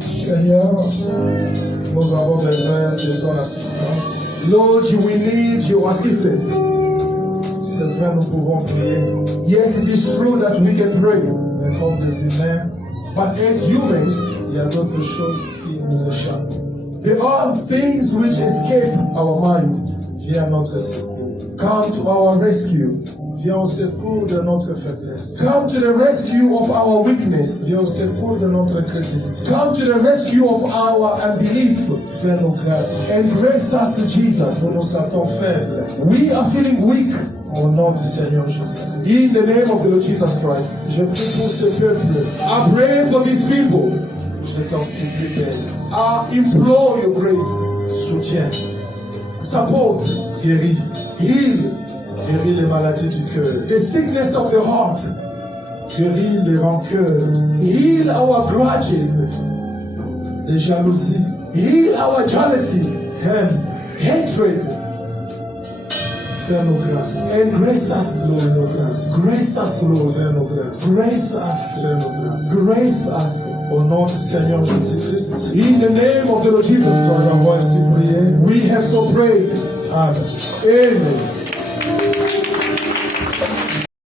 Seigneur, nous avons besoin de ton assistance. Lord, we need your assistance. C'est vrai, nous pouvons prier, Yes, it is true that we can pray, mais comme des humains, but as humans, il y a d'autres choses qui nous échappent. there are things which escape our mind. Viens à notre secours. Come to our rescue. Viens au secours de notre faiblesse. Come to the rescue of our weakness. Viens au secours de notre incrédulité. Come to the rescue of our unbelief. Fais-nous grâce. And grace us to Jesus. Nous nous sentons faibles. We are feeling weak. Au nom du Seigneur Jésus. In the name of the Lord Jesus Christ. Je prie pour ce peuple. I pray for these people. Je t'en supplie, Père. I implore your grace. Soutiens, Support. guéris, Heal guéris les maladies du cœur, the sickness of the heart. guéris les rancœurs, Heal our grudges. les jalousies, Heal our jealousy. haine. Hatred. Fais-nous grâce. And grace us, Fais-nous Lord. grâce. Grace us, Lord. Fais-nous grâce. Grace us. Fais-nous grâce. Grace us. Au nom du Seigneur Jésus-Christ, In the name of the Lord Jesus nous Christ. avons ainsi prié. We have so prayed. Amen. Amen.